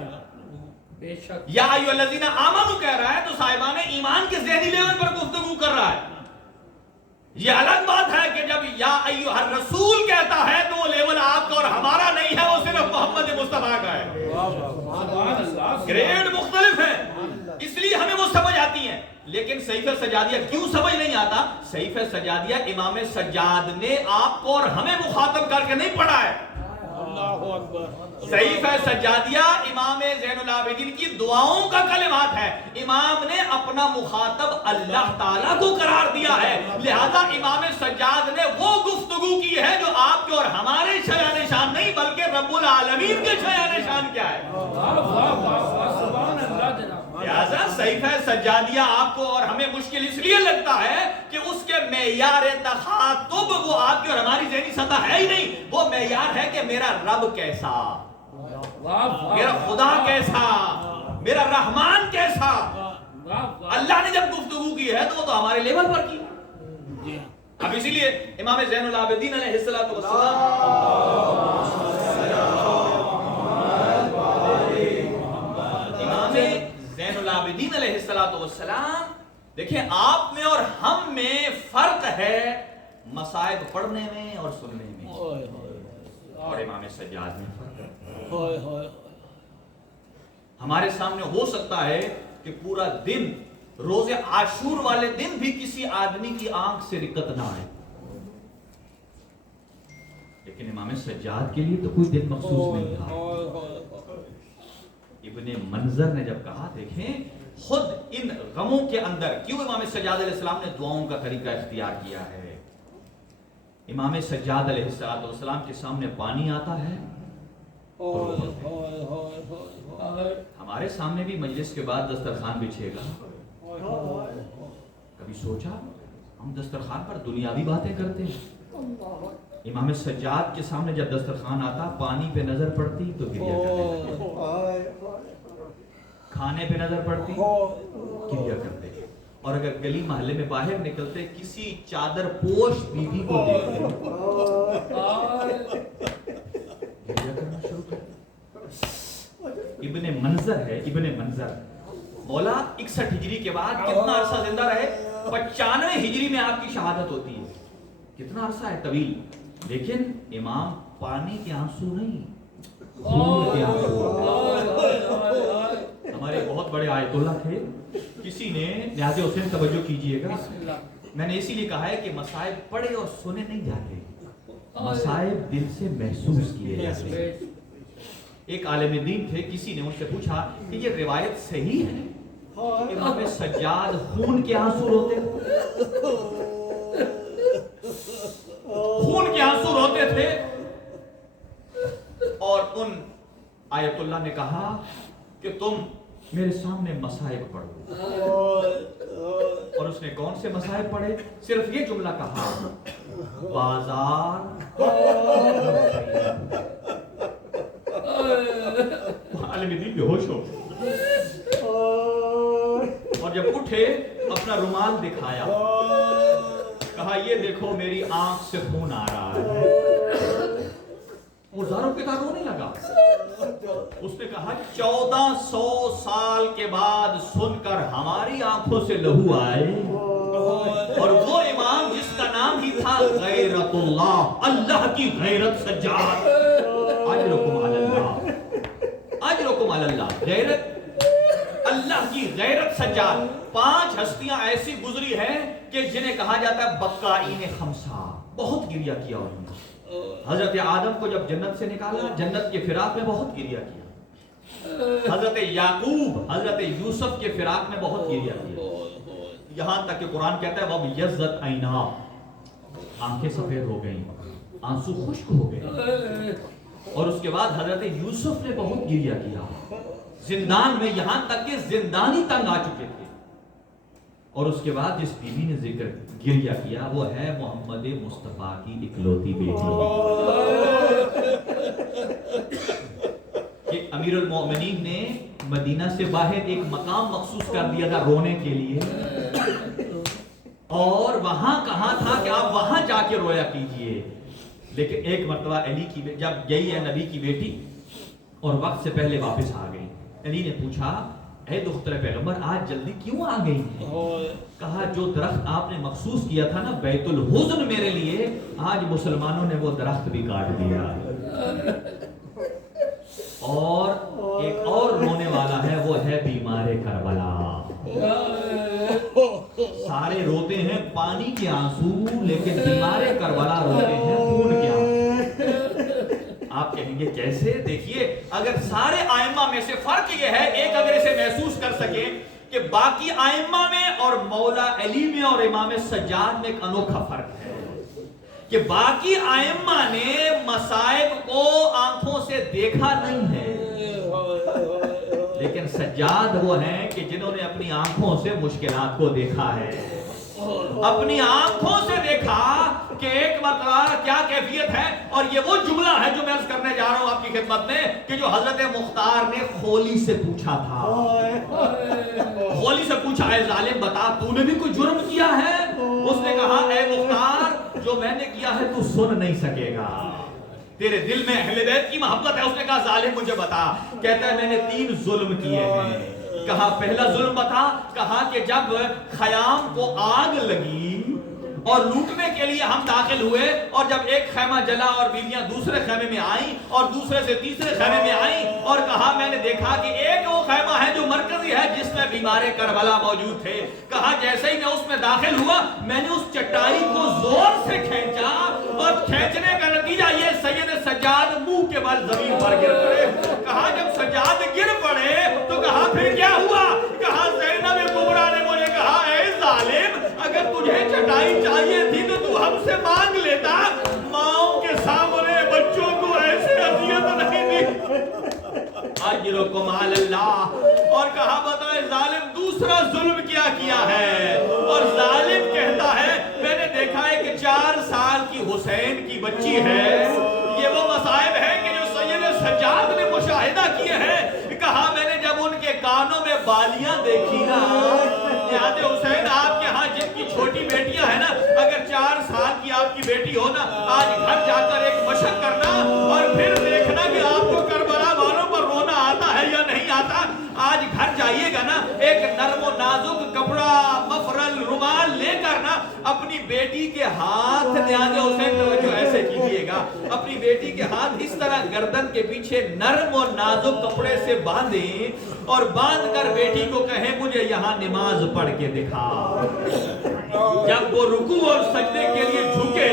بے شک یا ایھا الذین آمنوا کہہ رہا ہے تو صاحبان ایمان کے ذہنی لیول پر گفتگو کر رہا ہے۔ یہ الگ بات ہے کہ جب یا ایھا الرسول کہتا ہے تو وہ لیول آپ کا اور ہمارا نہیں ہے، وہ صرف محمد مصطفیٰ کا ہے، گریڈ مختلف ہے، اس لیے ہمیں وہ سمجھ آتی ہیں۔ لیکن صحیفہ سجادیہ کیوں سمجھ نہیں آتا؟ صحیفہ سجادیہ امام سجاد نے آپ کو اور ہمیں مخاطب کر کے نہیں پڑھا ہے، اللہ اکبر. صحیفہ سجادیہ امام زین العابدین کی دعاؤں کا کلمات ہے. امام نے اپنا مخاطب اللہ تعالیٰ کو قرار دیا ہے، لہذا امام سجاد نے وہ گفتگو کی ہے جو آپ کے اور ہمارے شایان شان نہیں بلکہ رب العالمین کے شایان شان کیا ہے. واہ واہ واہ واہ سبحان اللہ جناب. لہذا صحیفہ سجادیہ آپ کو اور ہمیں مشکل اس لیے لگتا ہے کہ اس کے معیار تخاطب وہ آپ کی اور ہماری ذہنی سطح ہے ہی نہیں. وہ معیار ہے کہ میرا رب کیسا، واہ واہ میرا خدا کیسا، میرا رحمان کیسا. واہ واہ. اللہ نے جب گفتگو کی ہے تو وہ تو ہمارے لیول پر کی. اب اسی لیے امام زین العابدین علیہ الصلوۃ امام زین العابدین علیہ السلام دیکھیں آپ میں اور ہم میں فرق ہے مصائب پڑھنے میں اور سننے میں، اور امام سجاد میں فرق ہے. ہمارے سامنے ہو سکتا ہے کہ پورا دن روز عاشور والے دن بھی کسی آدمی کی آنکھ سے رکت نہ آئے، لیکن امام سجاد کے لیے تو کوئی دن مخصوص نہیں تھا. ابن منظر نے جب کہا دیکھیں خود ان غموں کے اندر کیوں امام سجاد علیہ السلام نے دعاؤں کا طریقہ اختیار کیا ہے. امام سجاد علیہ السلام کے سامنے پانی آتا ہے، ہمارے سامنے بھی مجلس کے بعد دسترخوان بچھے گا. کبھی سوچا ہم دسترخوان پر دنیاوی باتیں کرتے ہیں؟ امام سجاد کے سامنے جب دسترخوان آتا پانی پہ نظر پڑتی تو گریا کرتے، کھانے پہ نظر پڑتی گریا کرتے، اور اگر گلی محلے میں باہر نکلتے کسی چادر پوش بیوی کو دیکھتے گریا کرنا شروع کرتے. ابن منظر ہے، ابن منظر مولا 61 ہجری کے بعد کتنا عرصہ زندہ رہے؟ 95 ہجری میں آپ کی شہادت ہوتی ہے. کتنا عرصہ ہے؟ طویل. لیکن امام پانی کے آنسو نہیں، خون کے آنسو. ہمارے بہت بڑے آیت اللہ تھے، کسی نے نیاز حسین توجہ کیجئے گا، میں نے اسی لیے کہا ہے کہ مصائب پڑھے اور سنے نہیں جاتے، مصائب دل سے محسوس کیے جاتے. ایک عالم دین تھے، کسی نے ان سے پوچھا کہ یہ روایت صحیح ہے امام سجاد خون کے آنسو روتے تھے؟ خون کے آنسو روتے تھے. اور ان آیت اللہ نے کہا کہ تم میرے سامنے مصائب پڑھو. اور اس نے کون سے مصائب پڑھے؟ صرف یہ جملہ کہا، بازار عالم دین بے ہوش ہو گئے، اور جب اٹھے اپنا رومال دکھایا، کہا یہ دیکھو میری آنکھ سے خون آ رہا ہے. وہ زاروں کے دار رونے لگا. اس نے کہا 1400 سال کے بعد سن کر ہماری آنکھوں سے لہو آئے، اور وہ امام جس کا نام ہی تھا غیرت اللہ، اللہ کی غیرت سجاد. اجرکم علی اللہ، اجرکم علی اللہ. غیرت اللہ کی غیرت سجاد. 5 ہستیاں ایسی گزری ہیں کہ جنہیں کہا جاتا ہے بقائین خمسہ، بہت گریہ کیا انہوں نے. حضرت آدم کو جب جنت سے نکالا جنت کے فراق میں بہت گریہ کیا. حضرت یعقوب حضرت یوسف کے فراق میں بہت گریہ کیا، یہاں تک کہ قرآن کہتا ہے وَبْيَضَّتْ عَيْنَاهُ، آنکھیں سفید ہو گئیں، آنسو خشک ہو گئے. اور اس کے بعد حضرت یوسف نے بہت گریہ کیا زندان میں، یہاں تک کہ زندانی تنگ آ چکے تھے. اور اس کے بعد جس بیوی نے ذکر گریہ کیا وہ ہے محمد مصطفیٰ کی اکلوتی بیٹی، کہ امیر المومنین نے مدینہ سے باہر ایک مقام مخصوص کر دیا تھا رونے کے لیے، اور وہاں کہاں تھا کہ آپ وہاں جا کے رویا کیجئے. لیکن ایک مرتبہ علی کی جب گئی ہے نبی کی بیٹی اور وقت سے پہلے واپس آ گئی، علی نے پوچھا اے دختر پیغمبر آج جلدی کیوں آ گئی؟ کہا جو درخت آپ نے مخصوص کیا تھا نا بیت الحزن میرے لیے، آج مسلمانوں نے وہ درخت بھی کاٹ دیا. اور ایک اور رونے والا ہے، وہ ہے بیمار کربلا. سارے روتے ہیں پانی کے آنسو، لیکن بیمار کربلا روتے ہیں خون کے آنسو. آپ کہیں گے کیسے؟ دیکھیے اگر سارے ائمہ میں سے فرق یہ ہے، ایک اگر اسے محسوس کر سکے کہ باقی ائمہ میں اور مولا علی میں اور امام سجاد میں ایک انوکھا فرق ہے کہ باقی ائمہ نے مصائب کو آنکھوں سے دیکھا نہیں ہے، لیکن سجاد وہ ہیں کہ جنہوں نے اپنی آنکھوں سے مشکلات کو دیکھا ہے، اپنی آنکھوں سے دیکھا کہ ایک مرتبہ کیا کیفیت ہے۔ اور یہ وہ جملہ ہے جو میں عرض کرنے جا رہا ہوں آپ کی خدمت میں کہ جو حضرت مختار نے خولی سے پوچھا تھا، خولی سے پوچھا اے ظالم بتا تو نے بھی کوئی جرم کیا ہے؟ اس نے کہا اے مختار جو میں نے کیا ہے تو سن نہیں سکے گا، تیرے دل میں اہل بیت کی محبت ہے۔ اس نے کہا ظالم مجھے بتا، کہتا ہے میں نے 3 ظلم کیے ہیں۔ کہا پہلا ظلم بتا، کہا کہ جب خیام کو آگ لگی اور لوٹنے کے لیے ہم داخل ہوئے اور جب ایک خیمہ جلا اور بیویاں دوسرے خیمے میں آئیں اور دوسرے سے تیسرے خیمے میں آئیں، اور کہا میں نے دیکھا کہ ایک وہ خیمہ ہے جو مرکزی ہے جس میں بیمار کربلا موجود تھے۔ کہا جیسے ہی میں اس میں داخل ہوا میں نے اس چٹائی کو زور سے کھینچا اور کھینچنے کا نتیجہ یہ سید سجاد منہ کے بل زمین پر گر پڑے۔ کہا جب سجاد گر پڑے تو کہا پھر کیا ہوا؟ کہا زینب کبریٰ نے مجھے کہا اے ظالم اگر تجھے چٹائی چاہیے تھی تو تو ہم سے مانگ لیتا، ماؤں کے سامنے بچوں کو ایسے اذیت نہیں دی۔ اجرکم علی اللہ۔ اور کہا بتائے ظالم دوسرا ظلم کیا ہے؟ اور ظالم کہتا ہے میں نے دیکھا ہے کہ 4 سال کی حسین کی بچی ہے، یہ وہ مصائب ہیں کہ جو سید سجاد نے مشاہدہ کیے ہیں۔ کہا میں نے جب ان کے کانوں میں بالیاں دیکھی نا، یاد حسین آپ کے ہاں جن کی چھوٹی بیٹیاں ہیں نا، اگر 4 سال کی آپ کی بیٹی ہو نا، آج گھر جا کر ایک مشق کرنا اور پھر دیکھنا کہ آپ کو کربلا والوں پر رونا آتا ہے یا نہیں آتا۔ آج گھر جائیے گا نا، ایک نرم و نازک کپڑا مفرل رومال لے کر نا اپنی بیٹی کے ہاتھ، نیاز حسین توجہ ایسے کیجئے گا، اپنی بیٹی کے ہاتھ اس طرح گردن کے پیچھے نرم و نازک کپڑے سے باندھیں اور باندھ کر بیٹی کو کہیں مجھے یہاں نماز پڑھ کے دکھا۔ جب وہ رکوع اور سجدے کے لیے جھکے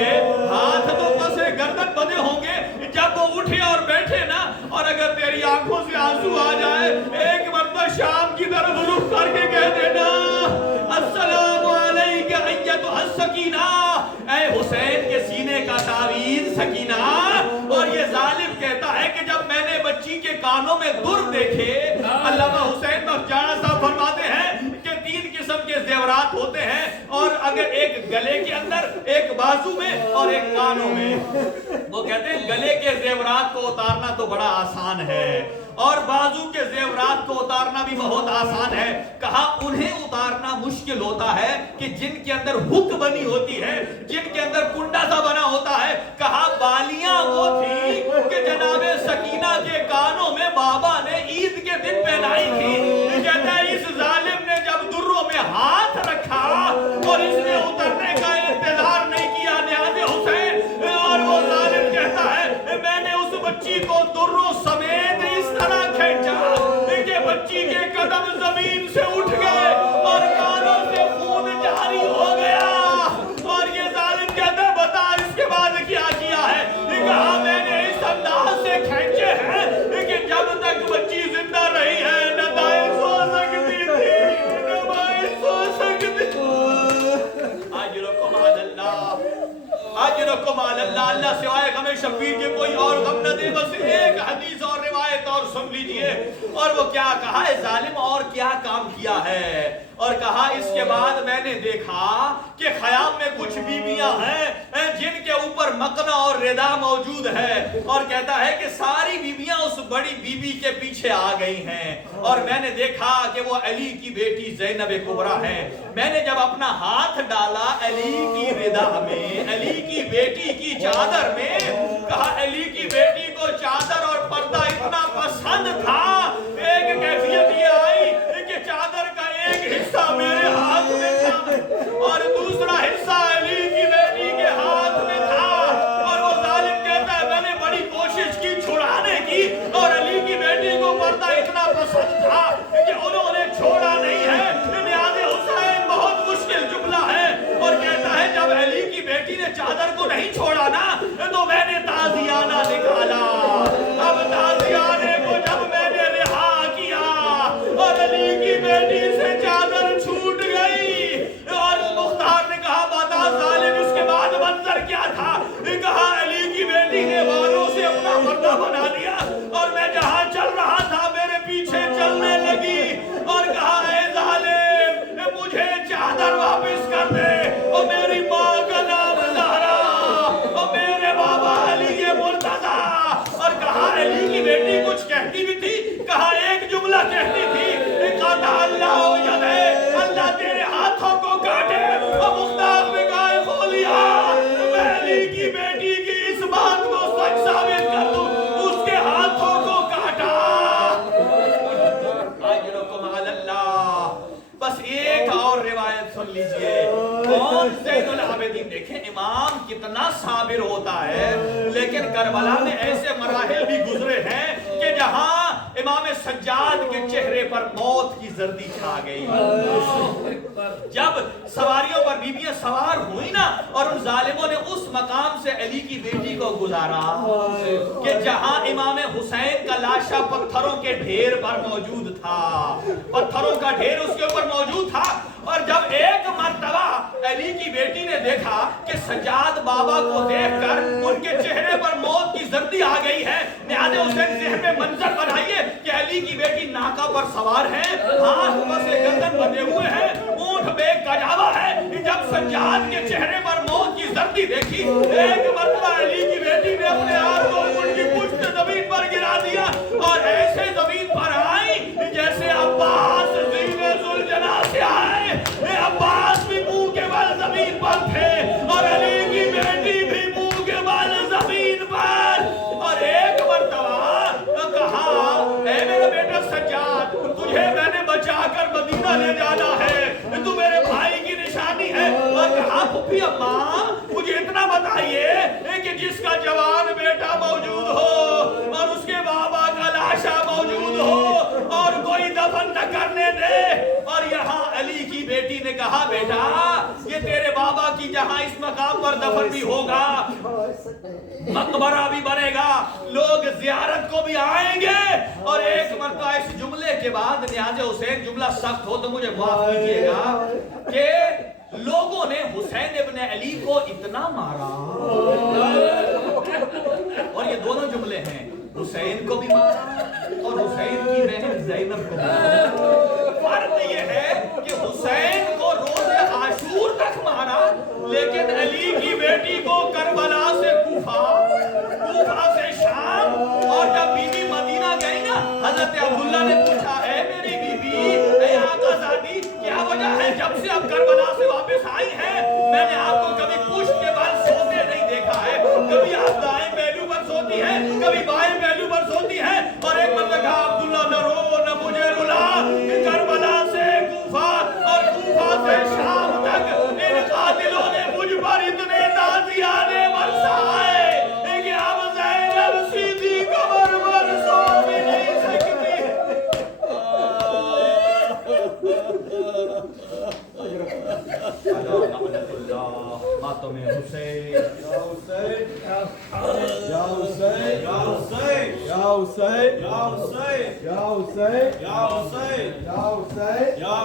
ہاتھ تو پسے گردن بندے ہوں گے، جب وہ اٹھے اور بیٹھے نا اور اگر تیری آنکھوں سے آنسو آ جائے ایک مرتبہ شام کی طرف رخ کر کے کہہ دینا السلام علیک ایتھا السکینہ، اے حسین کے سینے کا تعویذ سکینہ۔ اور یہ ظالم کہتا ہے کہ جب میں نے بچی کے کانوں میں در دیکھے، علامہ حسین بخشجانا صاحب فرماتے ہیں کہ 3 قسم کے زیورات ہوتے ہیں، اور اگر ایک گلے کے اندر، ایک بازو میں اور ایک کانوں میں، وہ کہتے ہیں گلے کے زیورات کو اتارنا تو بڑا آسان ہے اور بازو کے زیورات کو اتارنا بھی بہت آسان ہے۔ کہا انہیں اتارنا مشکل ہوتا ہے کہ جن کے اندر ہک بنی ہوتی ہے، جن کے اندر کنڈا سا بنا ہوتا ہے۔ کہا بالیاں وہ تھی کہ جناب سکینہ کے کانوں میں بابا نے عید کے دن پہنائی تھی۔ کہتا ہے اس ظالم نے جب دروں میں ہاتھ رکھا اور اس نے اترنے کا انتظار نہیں کیا نیاز حسین، اور وہ ظالم کہتا ہے میں نے اس بچی کو دروں سمیت اس طرح کھینچا کہ بچی کے قدم زمین سے اٹھ گئے اور کانوں سے خون جاری ہو گیا۔ اور یہ ظالم کہتا ہے بتا اس کے بعد کیا کیا ہے؟ کہا میں نے اس انداز سے کھینچے ہیں کہ جب تک بچی زندہ رہی ہے نہ دائیں سو سکتی تھی نہ بائیں سو سکتی تھی۔ اجرکم علی اللہ، اجرکم علی اللہ۔ اللہ سوائے غم شبیر کے کوئی اور غم نہ دے۔ بس ایک حدیث اور روایت اور سن لیجئے۔ اور وہ کیا کہا ہے ظالم اور کیا کام کیا ہے؟ اور کہا اس کے بعد میں نے دیکھا کہ خیام میں کچھ بیویاں ہیں جن کے اوپر مقنع اور ردا موجود ہے، اور کہتا ہے کہ ساری بیویاں اس بڑی بیوی کے پیچھے آ گئی ہیں، اور میں نے دیکھا کہ وہ علی کی بیٹی زینب کبریٰ ہے۔ میں نے جب اپنا ہاتھ ڈالا علی کی ردا میں، علی کی بیٹی کی چادر میں، کہا علی کی بیٹی کو چادر اور پردہ اتنا پسند تھا، ایک کیفیت یہ آئی کہ چادر کا ایک حصہ میرے ہاتھ میں تھا اور دوسرا حصہ علی کی بیٹی کے ہاتھ میں تھا۔ اور وہ ظالم کہتا ہے میں نے بڑی کوشش کی چھڑانے کی، اور علی کی بیٹی کو پردہ اتنا پسند تھا کہ انہوں نے چھوڑا نہیں ہے۔ نیاز حسین بہت مشکل جملہ ہے، اور کہتا ہے جب علی کی بیٹی نے چادر کو نہیں چھوڑا نا تو میں نے تازیانہ نکالا سن لیجئے کون زین العابدین. دیکھیں امام کتنا صابر ہوتا ہے, لیکن کربلا میں ایسے مراحل بھی گزرے ہیں کہ جہاں امام سجاد کے چہرے پر موت کی زردی چھا گئی. جب سواریوں پر بیویاں سوار ہوئی نا اور ان ظالموں نے اس مقام سے علی کی بیٹی کو گزارا کہ جہاں امام حسین کا لاشا پتھروں کے ڈھیر پر موجود تھا, پتھروں کا ڈھیر اس کے اوپر موجود تھا. اور جب ایک مرتبہ علی کی بیٹی نے دیکھا کہ سجاد بابا کو دیکھ کر ان کے چہرے پر موت کی زردی آ گئی ہے, لہذا حسین ذہن میں منظر بنائیے کہ علی کی بیٹی ناکا پر سوار ہے, ہاتھ سے گردن بندھے ہوئے ہیں, اونٹ بے کجاوا ہے. جب سجاد کے چہرے پر موت کی زردی دیکھی, ایک مرتبہ علی کی بیٹی نے اپنے آپ کو ان کی پشت زمین پر گرا دیا اور ایسے زمین پر آئی جیسے عباس زینے ذوالجناح سے آئے. عباس بھی منہ کے بل زمین پر تھے اور علی کی بیٹی بھی منہ کے بل زمین پر. اور ایک مرتبہ کہا, اے میرا بیٹا سجاد, تجھے میں نے بچا کر مدینہ لے جانا ہے, تو میرے بھائی کی نشانی ہے. اور کہا پھپھی اماں مجھے اتنا بتائیے کہ جس کا جوان بیٹا موجود ہو اور اس کے بابا کا لاشا موجود ہو اور کوئی دفن نہ کرنے دے. اور یہاں علی کی بیٹی نے کہا بیٹا یہ تیرے بابا کی جہاں اس مقام پر دفن بھی ہوگا, مقبرہ بھی بنے گا, لوگ زیارت کو بھی آئیں گے. اور ایک مرتبہ اس جملے کے بعد نیاز حسین, جملہ سخت ہو تو مجھے معاف کیجیے گا, کہ لوگوں نے حسین ابن علی کو اتنا مارا, اور یہ دونوں جملے ہیں, حسین کو بھی مارا اور حسین کی بہن زینب کو بھی مارا. فرق یہ ہے کہ حسین کو روز عاشور تک مارا, لیکن علی کی بیٹی کو کربلا سے کوفہ, کوفہ سے شام. اور جب بی بی مدینہ گئی نا, حضرت عبداللہ نے پوچھا, اے میری بی بی, اے آقا زادی, کیا وجہ ہے جب سے اب کربلا سے واپس آئی ہیں میں نے آپ کو کبھی پشت کے بل سوتے نہیں دیکھا ہے, کبھی آپ دائیں پہلو پر سوتی ہیں, کبھی بائیں پہلو پر سوتی ہیں. اور ایک مرتبہ کہا, عبداللہ نہ رو نہ مجھے رلا, کربلا سے کوفہ اور کوفہ سے شام تک ان قاتلوں نے مجھ پر اتنے تازیانے برسائے کہ اب زینب سیدھی قبر پر سو بھی نہیں سکتی. ماتم حسین, یا حسین, یا حسین, یا حسین, یا حسین, یا حسین, یا حسین, یا حسین, یا حسین, یا